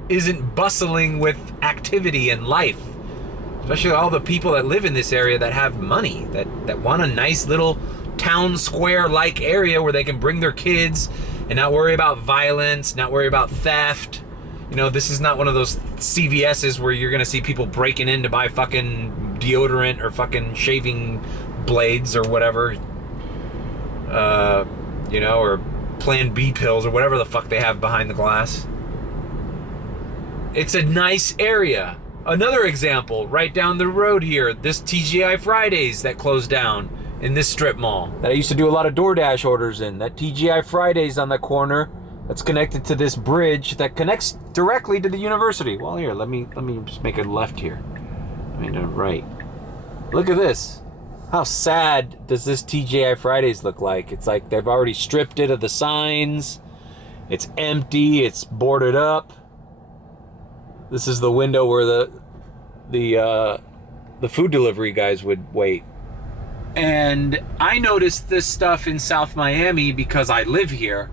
isn't bustling with activity and life. Especially all the people that live in this area that have money, that want a nice little town square-like area where they can bring their kids and not worry about violence, not worry about theft. This is not one of those CVS's where you're going to see people breaking in to buy fucking deodorant or fucking shaving blades or whatever. Or Plan B pills or whatever the fuck they have behind the glass. It's a nice area. Another example, right down the road here, this TGI Fridays that closed down in this strip mall that I used to do a lot of DoorDash orders in. That TGI Fridays on the corner that's connected to this bridge that connects directly to the university. Well, here, let me just make a left here. I mean, right. Look at this. How sad does this TGI Fridays look like? It's like they've already stripped it of the signs. It's empty. It's boarded up. This is the window where the food delivery guys would wait. And I noticed this stuff in South Miami because I live here.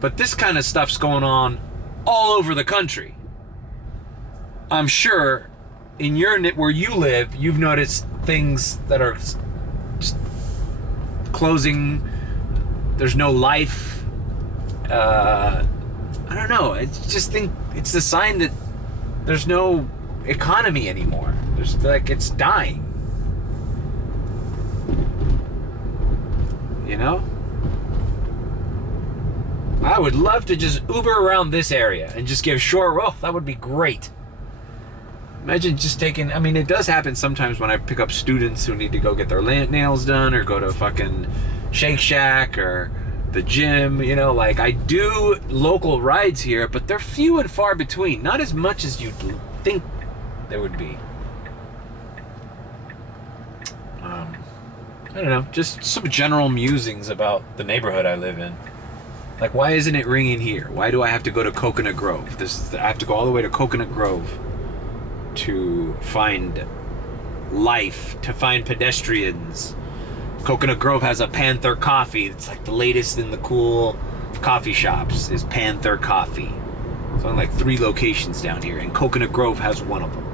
But this kind of stuff's going on all over the country. I'm sure in where you live, you've noticed things that are just closing. There's no life. I don't know. I just think it's the sign that there's no economy anymore. There's like it's dying. You know? I would love to just Uber around this area and just give short. Oh, that would be great. Imagine just taking, I mean, it does happen sometimes when I pick up students who need to go get their nails done or go to fucking Shake Shack or the gym, you know, like I do local rides here, but they're few and far between. Not as much as you'd think there would be. I don't know, just some general musings about the neighborhood I live in. Like, why isn't it ringing here? Why do I have to go to Coconut Grove? I have to go all the way to Coconut Grove to find life, to find pedestrians. Coconut Grove has a Panther coffee. It's like the latest in the cool coffee shops is Panther coffee. It's on like 3 locations down here, and Coconut Grove has one of them.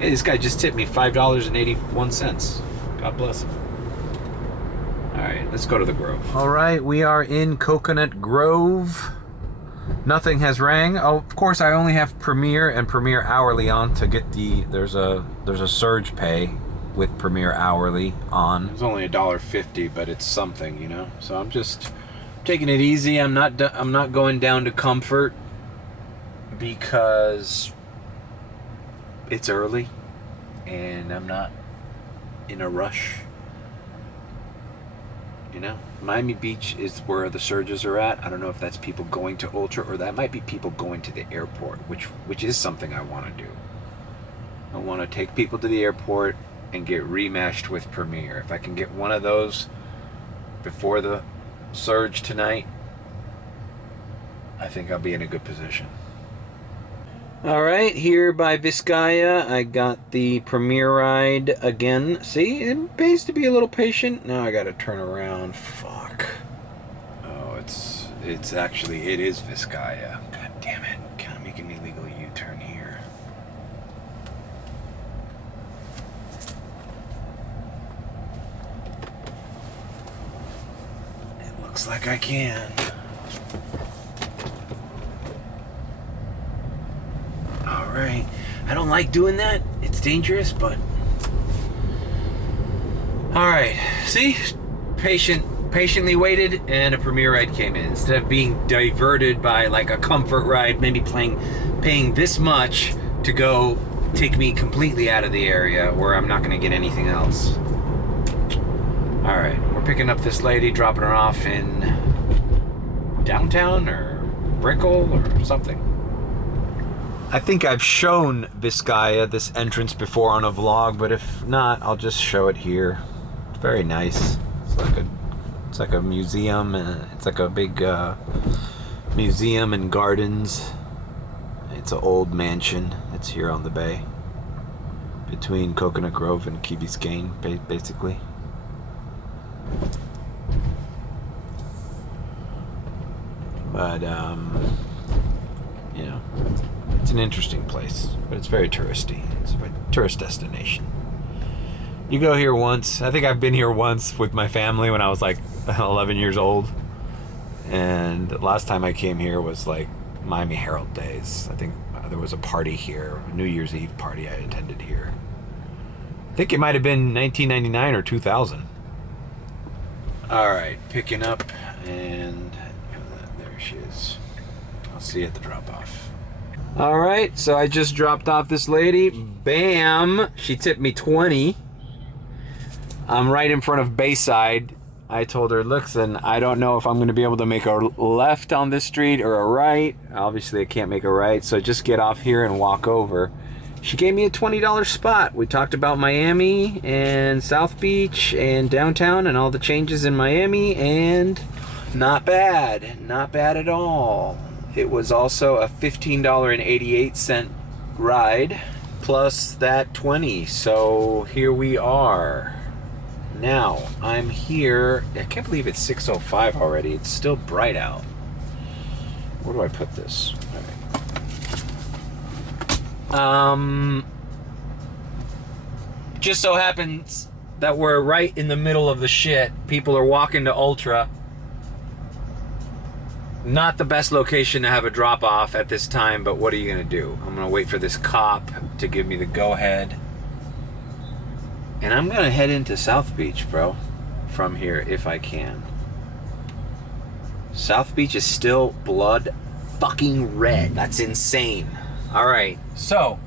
Hey, this guy just tipped me $5.81. God bless him. All right, let's go to the Grove. All right, we are in Coconut Grove. Nothing has rang. Oh, of course, I only have Premier and Premier Hourly on to get the. There's a surge pay with Premier Hourly on. It's only $1.50, but it's something, you know. So I'm just taking it easy. I'm not going down to Comfort because it's early and I'm not in a rush. You know, Miami Beach is where the surges are at. I don't know if that's people going to Ultra or that might be people going to the airport, which is something I want to do. I want to take people to the airport and get rematched with Premier. If I can get one of those before the surge tonight, I think I'll be in a good position. All right, here by Vizcaya, I got the Premier ride again. See, it pays to be a little patient. Now I got to turn around. Fuck. Oh, it is Vizcaya. God damn it. Can I make an illegal U-turn here? It looks like I can. Alright, I don't like doing that. It's dangerous, but... Alright, see? Patiently waited, and a Premier ride came in. Instead of being diverted by like a Comfort ride, maybe paying this much to go take me completely out of the area where I'm not going to get anything else. Alright, we're picking up this lady, dropping her off in downtown or Brickell or something. I think I've shown Vizcaya, this entrance, before on a vlog, but if not, I'll just show it here. It's very nice. It's like a museum, and it's like a big museum and gardens. It's an old mansion. It's here on the bay, between Coconut Grove and Key Biscayne, basically. But you know. It's an interesting place, but it's very touristy. It's a tourist destination. You go here once. I think I've been here once with my family when I was like 11 years old. And the last time I came here was like Miami Herald days. I think there was a party here, a New Year's Eve party I attended here. I think it might have been 1999 or 2000. All right, picking up, and there she is. I'll see you at the drop-off. All right, so I just dropped off this lady. Bam! She tipped me 20. I'm right in front of Bayside. I told her, listen, I don't know if I'm going to be able to make a left on this street or a right. Obviously, I can't make a right, so just get off here and walk over. She gave me a $20 spot. We talked about Miami and South Beach and downtown and all the changes in Miami, and not bad. Not bad at all. It was also a $15.88 ride plus that 20. So here we are. Now, I'm here. I can't believe it's 6:05 already. It's still bright out. Where do I put this? All right. Just so happens that we're right in the middle of the shit. People are walking to Ultra. Not the best location to have a drop-off at this time, but what are you going to do? I'm going to wait for this cop to give me the go-ahead. And I'm going to head into South Beach, bro, from here, if I can. South Beach is still blood fucking red. That's insane. All right, so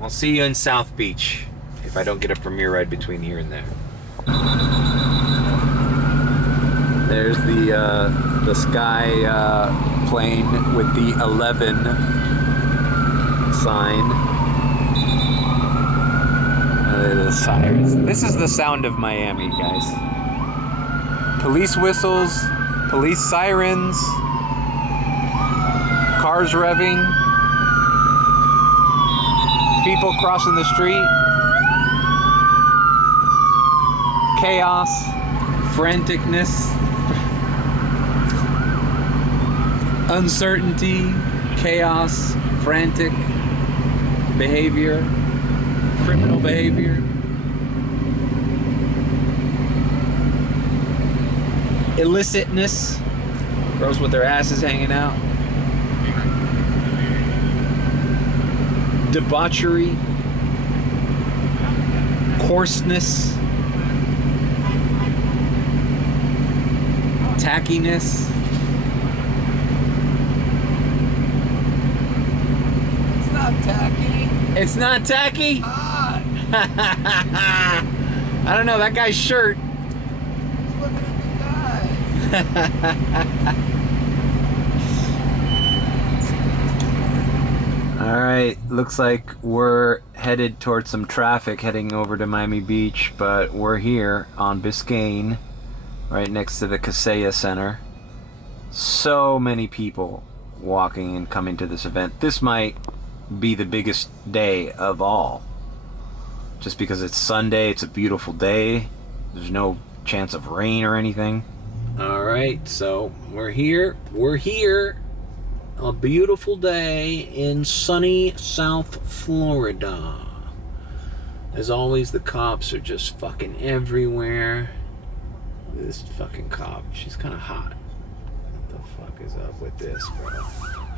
I'll see you in South Beach if I don't get a Premier ride between here and there. There's the sky plane with the 11 sign. The sirens. This is the sound of Miami, guys. Police whistles, police sirens, cars revving, people crossing the street, chaos, franticness, uncertainty, chaos, frantic behavior, criminal behavior, illicitness, girls with their asses hanging out, debauchery, coarseness, tackiness. It's not tacky. It's not tacky? I don't know, that guy's shirt. He's looking at the guy. All right, looks like we're headed towards some traffic heading over to Miami Beach, but we're here on Biscayne, right next to the Kaseya Center. So many people walking and coming to this event. This might be the biggest day of all. Just because it's Sunday, it's a beautiful day. There's no chance of rain or anything. All right, so we're here. We're here. A beautiful day in sunny South Florida. As always, the cops are just fucking everywhere. Look at this fucking cop. She's kind of hot. What the fuck is up with this, bro?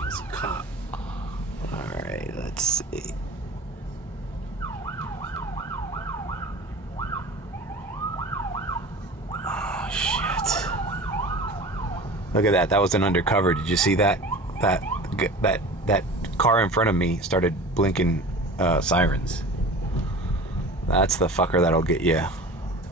This cop. All right, let's see. Oh, shit. Look at that. That was an undercover. Did you see that? That car in front of me started blinking sirens. That's the fucker that'll get you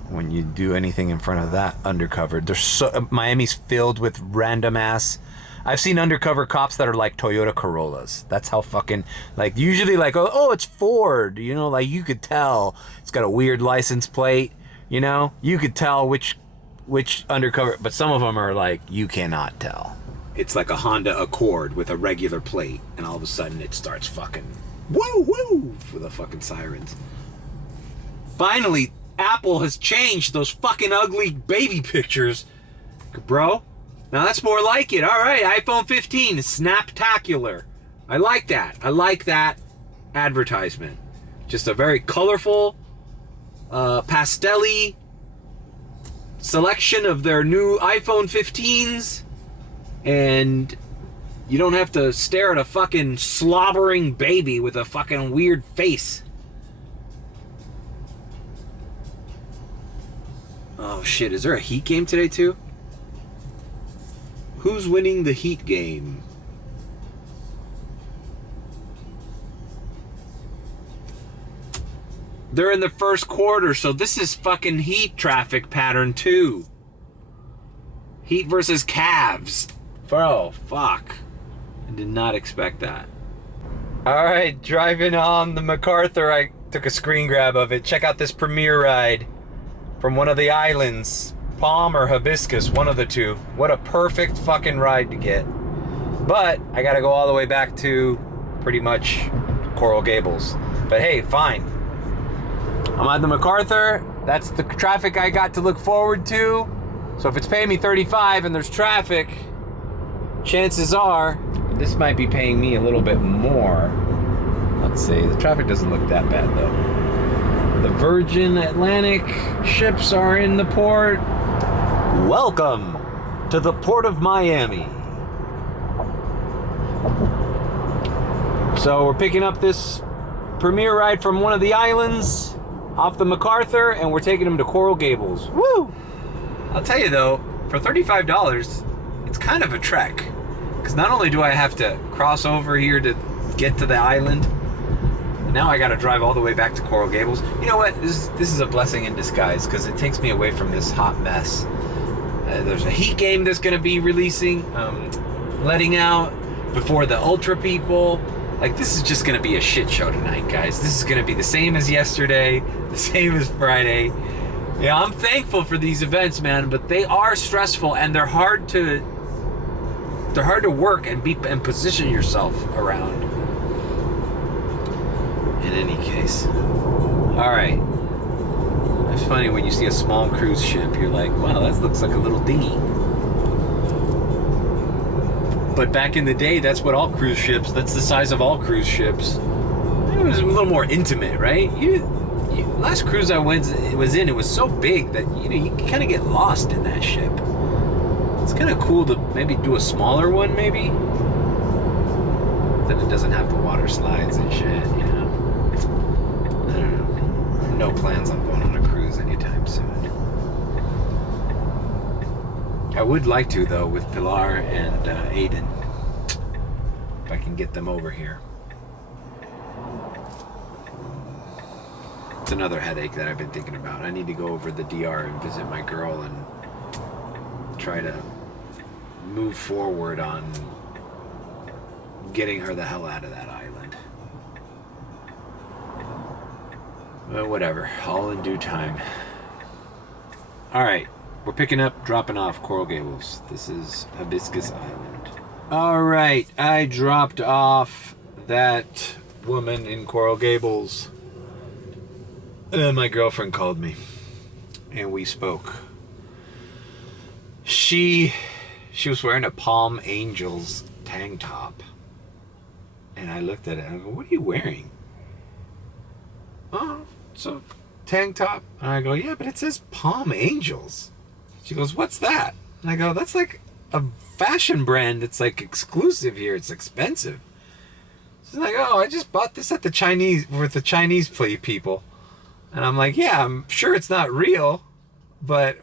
when you do anything in front of that undercover. There's Miami's filled with random ass. I've seen undercover cops that are like Toyota Corollas. That's how fucking, like, usually like, oh, it's Ford, you know, like you could tell it's got a weird license plate, you know, you could tell which undercover, but some of them are like, you cannot tell. It's like a Honda Accord with a regular plate, and all of a sudden it starts fucking woo woo for the fucking sirens. Finally, Apple has changed those fucking ugly baby pictures, bro. Now that's more like it. All right, iPhone 15 is snaptacular. I like that. I like that advertisement. Just a very colorful, pastel-y selection of their new iPhone 15s. And you don't have to stare at a fucking slobbering baby with a fucking weird face. Oh shit, is there a Heat game today too? Who's winning the Heat game? They're in the first quarter, so this is fucking heat traffic pattern 2. Heat versus Cavs. Bro, fuck. I did not expect that. Alright, driving on the MacArthur. I took a screen grab of it. Check out this premiere ride from one of the islands. Palm or Hibiscus, one of the two. What a perfect fucking ride to get. But I gotta go all the way back to pretty much Coral Gables. But hey, fine. I'm at the MacArthur. That's the traffic I got to look forward to. So if it's paying me 35 and there's traffic, chances are this might be paying me a little bit more. Let's see. The traffic doesn't look that bad though. The Virgin Atlantic ships are in the port. Welcome to the Port of Miami. So we're picking up this premiere ride from one of the islands off the MacArthur, and we're taking them to Coral Gables. Woo! I'll tell you though, for $35, it's kind of a trek. Because not only do I have to cross over here to get to the island, now I gotta drive all the way back to Coral Gables. You know what? This is a blessing in disguise, because it takes me away from this hot mess. There's a Heat game that's gonna be releasing, letting out before the Ultra people. Like, this is just gonna be a shit show tonight, guys. This is gonna be the same as yesterday, the same as Friday. Yeah, I'm thankful for these events, man, but they are stressful and they're hard to work and position yourself around. In any case, all right. It's funny when you see a small cruise ship, you're like, wow, that looks like a little dinghy. But back in the day, that's what all cruise ships, that's the size of all cruise ships. It was a little more intimate, right? Last cruise I was in, it was so big that, you know, you kind of get lost in that ship. It's kind of cool to maybe do a smaller one, maybe. Then it doesn't have the water slides and shit, you know. I don't know. No plans on going on a cruise anytime soon. I would like to, though, with Pilar and Aiden. If I can get them over here. It's another headache that I've been thinking about. I need to go over the DR and visit my girl and try to move forward on getting her the hell out of that island. Well, whatever. All in due time. Alright. We're picking up, dropping off Coral Gables. This is Hibiscus Island. Alright. I dropped off that woman in Coral Gables. And then my girlfriend called me. And we spoke. She was wearing a Palm Angels tank top. And I looked at it and I go, what are you wearing? Oh, it's a tank top. And I go, yeah, but it says Palm Angels. She goes, what's that? And I go, that's like a fashion brand. It's like exclusive here. It's expensive. She's like, oh, I just bought this at the Chinese, with the Chinese people. And I'm like, yeah, I'm sure it's not real. But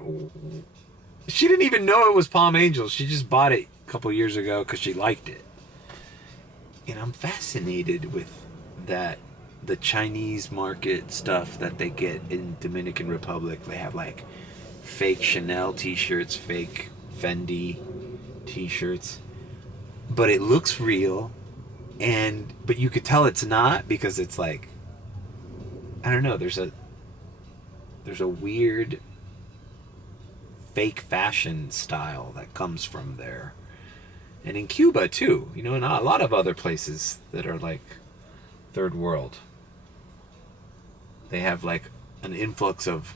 she didn't even know it was Palm Angels. She just bought it a couple years ago because she liked it. And I'm fascinated with that, the Chinese market stuff that they get in Dominican Republic. They have like fake Chanel t-shirts, fake Fendi t-shirts, but it looks real, but you could tell it's not, because it's like, I don't know, there's a weird fake fashion style that comes from there. And in Cuba too, you know, and a lot of other places that are like third world. They have like an influx of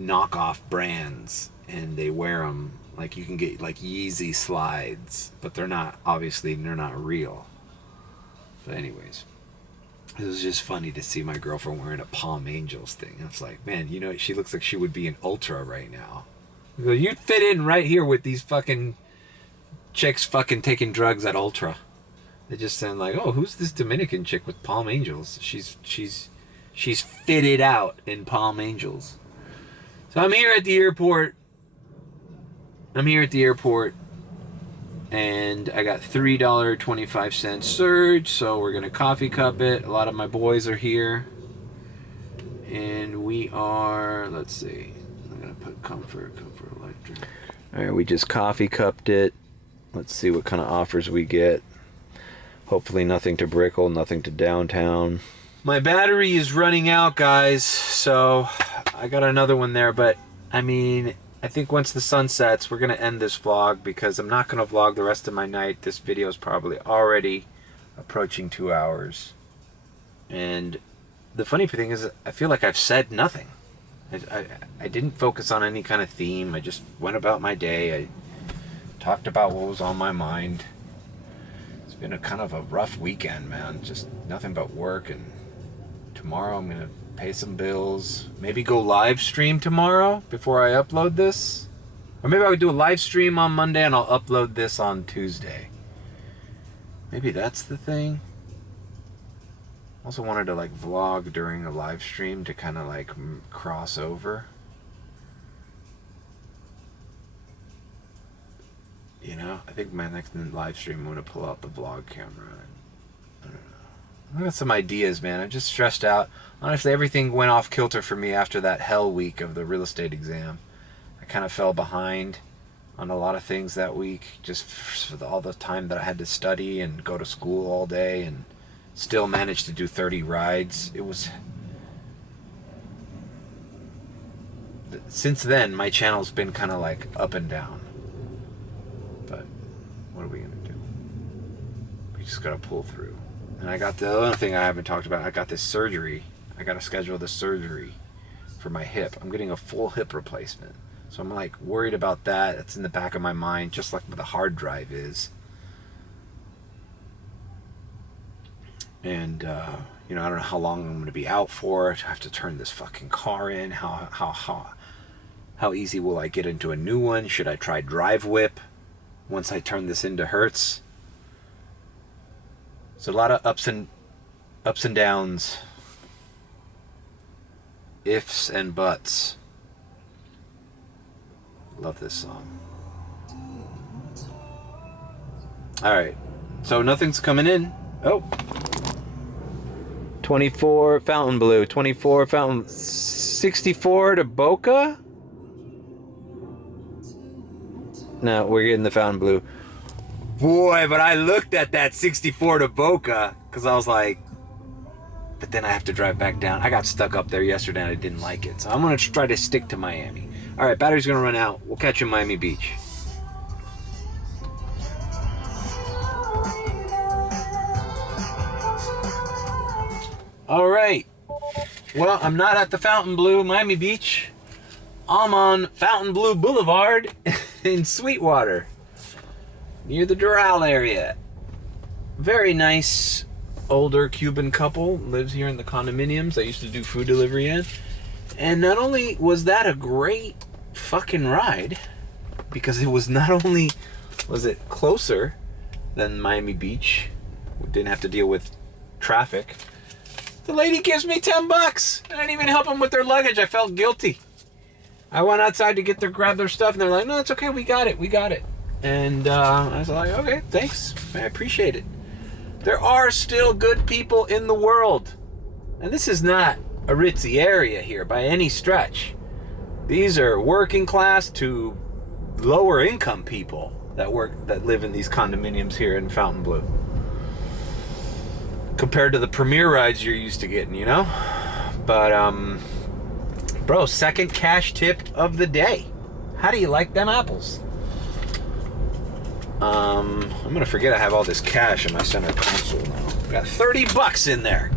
knockoff brands, and they wear them. Like, you can get like Yeezy slides, but they're not real. But anyways, it was just funny to see my girlfriend wearing a Palm Angels thing. I was like, man, you know, she looks like she would be an Ultra right now. I go, you'd fit in right here with these fucking chicks fucking taking drugs at Ultra. They just sound like, oh, who's this Dominican chick with Palm Angels? She's fitted out in Palm Angels. So I'm here at the airport. And I got $3.25 surge, so we're gonna coffee cup it. A lot of my boys are here. And we are, let's see, I'm gonna put comfort electric. All right, we just coffee cupped it. Let's see what kind of offers we get. Hopefully nothing to Brickell, nothing to downtown. My battery is running out, guys, so I got another one there, but I mean, I think once the sun sets, we're gonna end this vlog because I'm not gonna vlog the rest of my night. This video is probably already approaching 2 hours. And the funny thing is, I feel like I've said nothing. I didn't focus on any kind of theme. I just went about my day. I talked about what was on my mind. It's been a kind of a rough weekend, man. Just nothing but work. And tomorrow I'm gonna pay some bills. Maybe go live stream tomorrow before I upload this. Or maybe I would do a live stream on Monday and I'll upload this on Tuesday. Maybe that's the thing. Also wanted to like vlog during a live stream to kind of like cross over. You know, I think my next live stream I'm going to pull out the vlog camera. I don't know. I got some ideas, man. I'm just stressed out. Honestly, everything went off kilter for me after that hell week of the real estate exam. I kind of fell behind on a lot of things that week, just for all the time that I had to study and go to school all day, and still managed to do 30 rides. It was... Since then, my channel's been kind of like up and down. But what are we going to do? We just got to pull through. And I got the other thing I haven't talked about. I got this surgery. I got to schedule the surgery for my hip. I'm getting a full hip replacement. So I'm like worried about that. It's in the back of my mind, just like the hard drive is. And, you know, I don't know how long I'm going to be out for. I have to turn this fucking car in. How easy will I get into a new one? Should I try Drive Whip once I turn this into Hertz? So a lot of ups and downs. Ifs and buts. Love this song. Alright. So nothing's coming in. Oh. 24 Fountain Blue, 24 Fountain, 64 to Boca? No, we're getting the Fountain Blue. Boy, but I looked at that 64 to Boca because I was like, but then I have to drive back down. I got stuck up there yesterday and I didn't like it. So I'm going to try to stick to Miami. All right, battery's going to run out. We'll catch you in Miami Beach. All right. Well, I'm not at the Fountain Blue, Miami Beach. I'm on Fountain Blue Boulevard in Sweetwater, near the Doral area. Very nice older Cuban couple lives here in the condominiums I used to do food delivery in. And not only was that a great fucking ride, because it was not only was it closer than Miami Beach, we didn't have to deal with traffic. The lady gives me $10. I didn't even help them with their luggage. I felt guilty. I went outside to grab their stuff, and they're like, "No, it's okay. We got it. And I was like, "Okay, thanks. I appreciate it." There are still good people in the world, and this is not a ritzy area here by any stretch. These are working class to lower income people that live in these condominiums here in Fontainebleau. Compared to the premier rides you're used to getting, you know? But, bro, second cash tip of the day. How do you like them apples? I'm gonna forget I have all this cash in my center console now. Got $30 in there.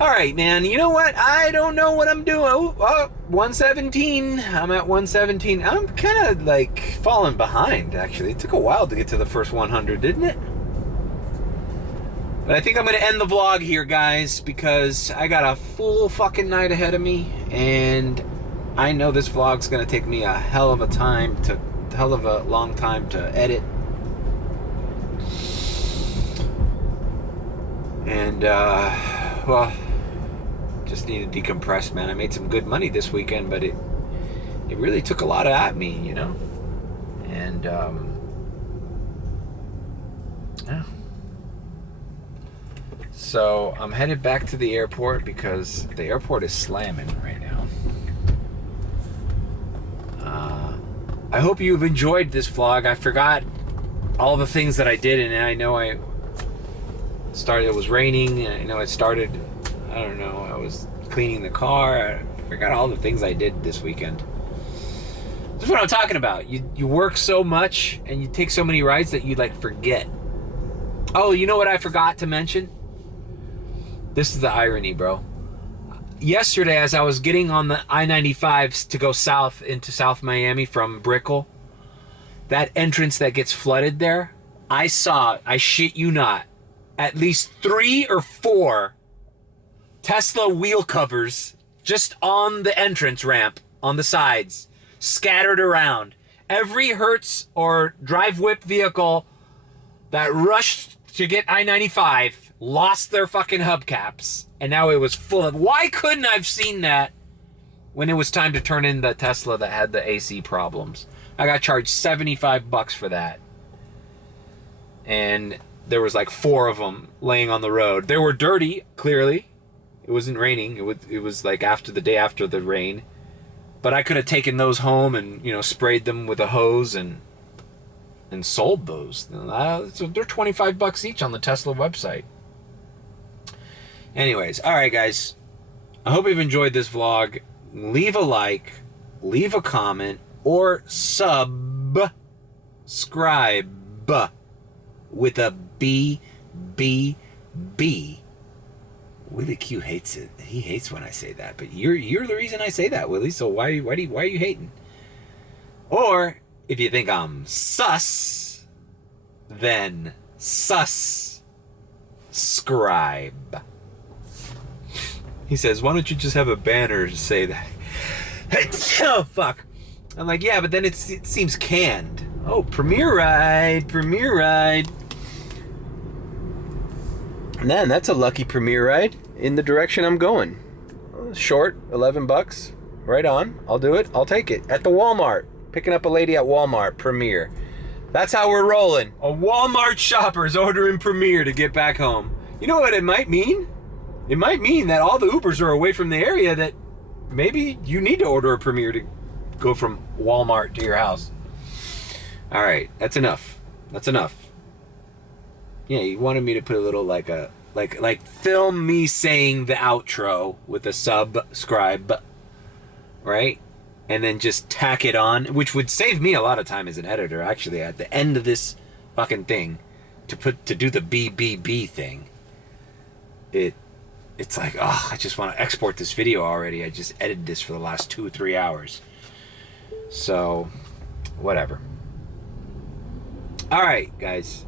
All right, man, you know what? I don't know what I'm doing. Oh, 117. I'm at 117. I'm kind of like falling behind, actually. It took a while to get to the first 100, didn't it? But I think I'm going to end the vlog here, guys, because I got a full fucking night ahead of me, and I know this vlog's going to take me a hell of a long time to edit. And, well, just need to decompress, man. I made some good money this weekend, but it really took a lot at me, you know? And, yeah. So I'm headed back to the airport because the airport is slamming right now. I hope you've enjoyed this vlog. I forgot all the things that I did, and I know it was raining, and I know I was cleaning the car. I forgot all the things I did this weekend. That's what I'm talking about. You work so much and you take so many rides that you like forget. Oh, you know what I forgot to mention? This is the irony, bro. Yesterday, as I was getting on the I-95s to go south into South Miami from Brickell, that entrance that gets flooded there, I shit you not, at least 3 or 4 Tesla wheel covers just on the entrance ramp on the sides, scattered around. Every Hertz or drive whip vehicle that rushed to get I-95 lost their fucking hubcaps, and now it was full of... Why couldn't I have seen that when it was time to turn in the Tesla that had the AC problems? I got charged $75 for that. And there was like 4 of them laying on the road. They were dirty, clearly. It wasn't raining. It was like the day after the rain. But I could have taken those home and, sprayed them with a hose and sold those. So they're $25 each on the Tesla website. Anyways, all right, guys. I hope you've enjoyed this vlog. Leave a like, leave a comment, or subscribe with a B. Willie Q hates it. He hates when I say that, but you're the reason I say that, Willie. So why are you hating? Or if you think I'm sus, then subscribe. He says, why don't you just have a banner to say that? Oh, fuck. I'm like, yeah, but then it seems canned. Oh, premiere ride. Man, that's a lucky premiere ride in the direction I'm going. Short, $11. Right on. I'll do it. I'll take it. At the Walmart. Picking up a lady at Walmart. Premiere. That's how we're rolling. A Walmart shopper's ordering premiere to get back home. You know what it might mean? It might mean that all the Ubers are away from the area, that maybe you need to order a premiere to go from Walmart to your house. All right, that's enough. Yeah, you wanted me to put a little like film me saying the outro with a subscribe, right? And then just tack it on, which would save me a lot of time as an editor, actually, at the end of this fucking thing, to do the BBB thing. It's like, oh, I just want to export this video already. I just edited this for the last 2 or 3 hours. So, whatever. All right, guys.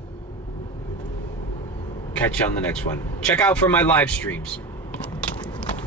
Catch you on the next one. Check out for my live streams.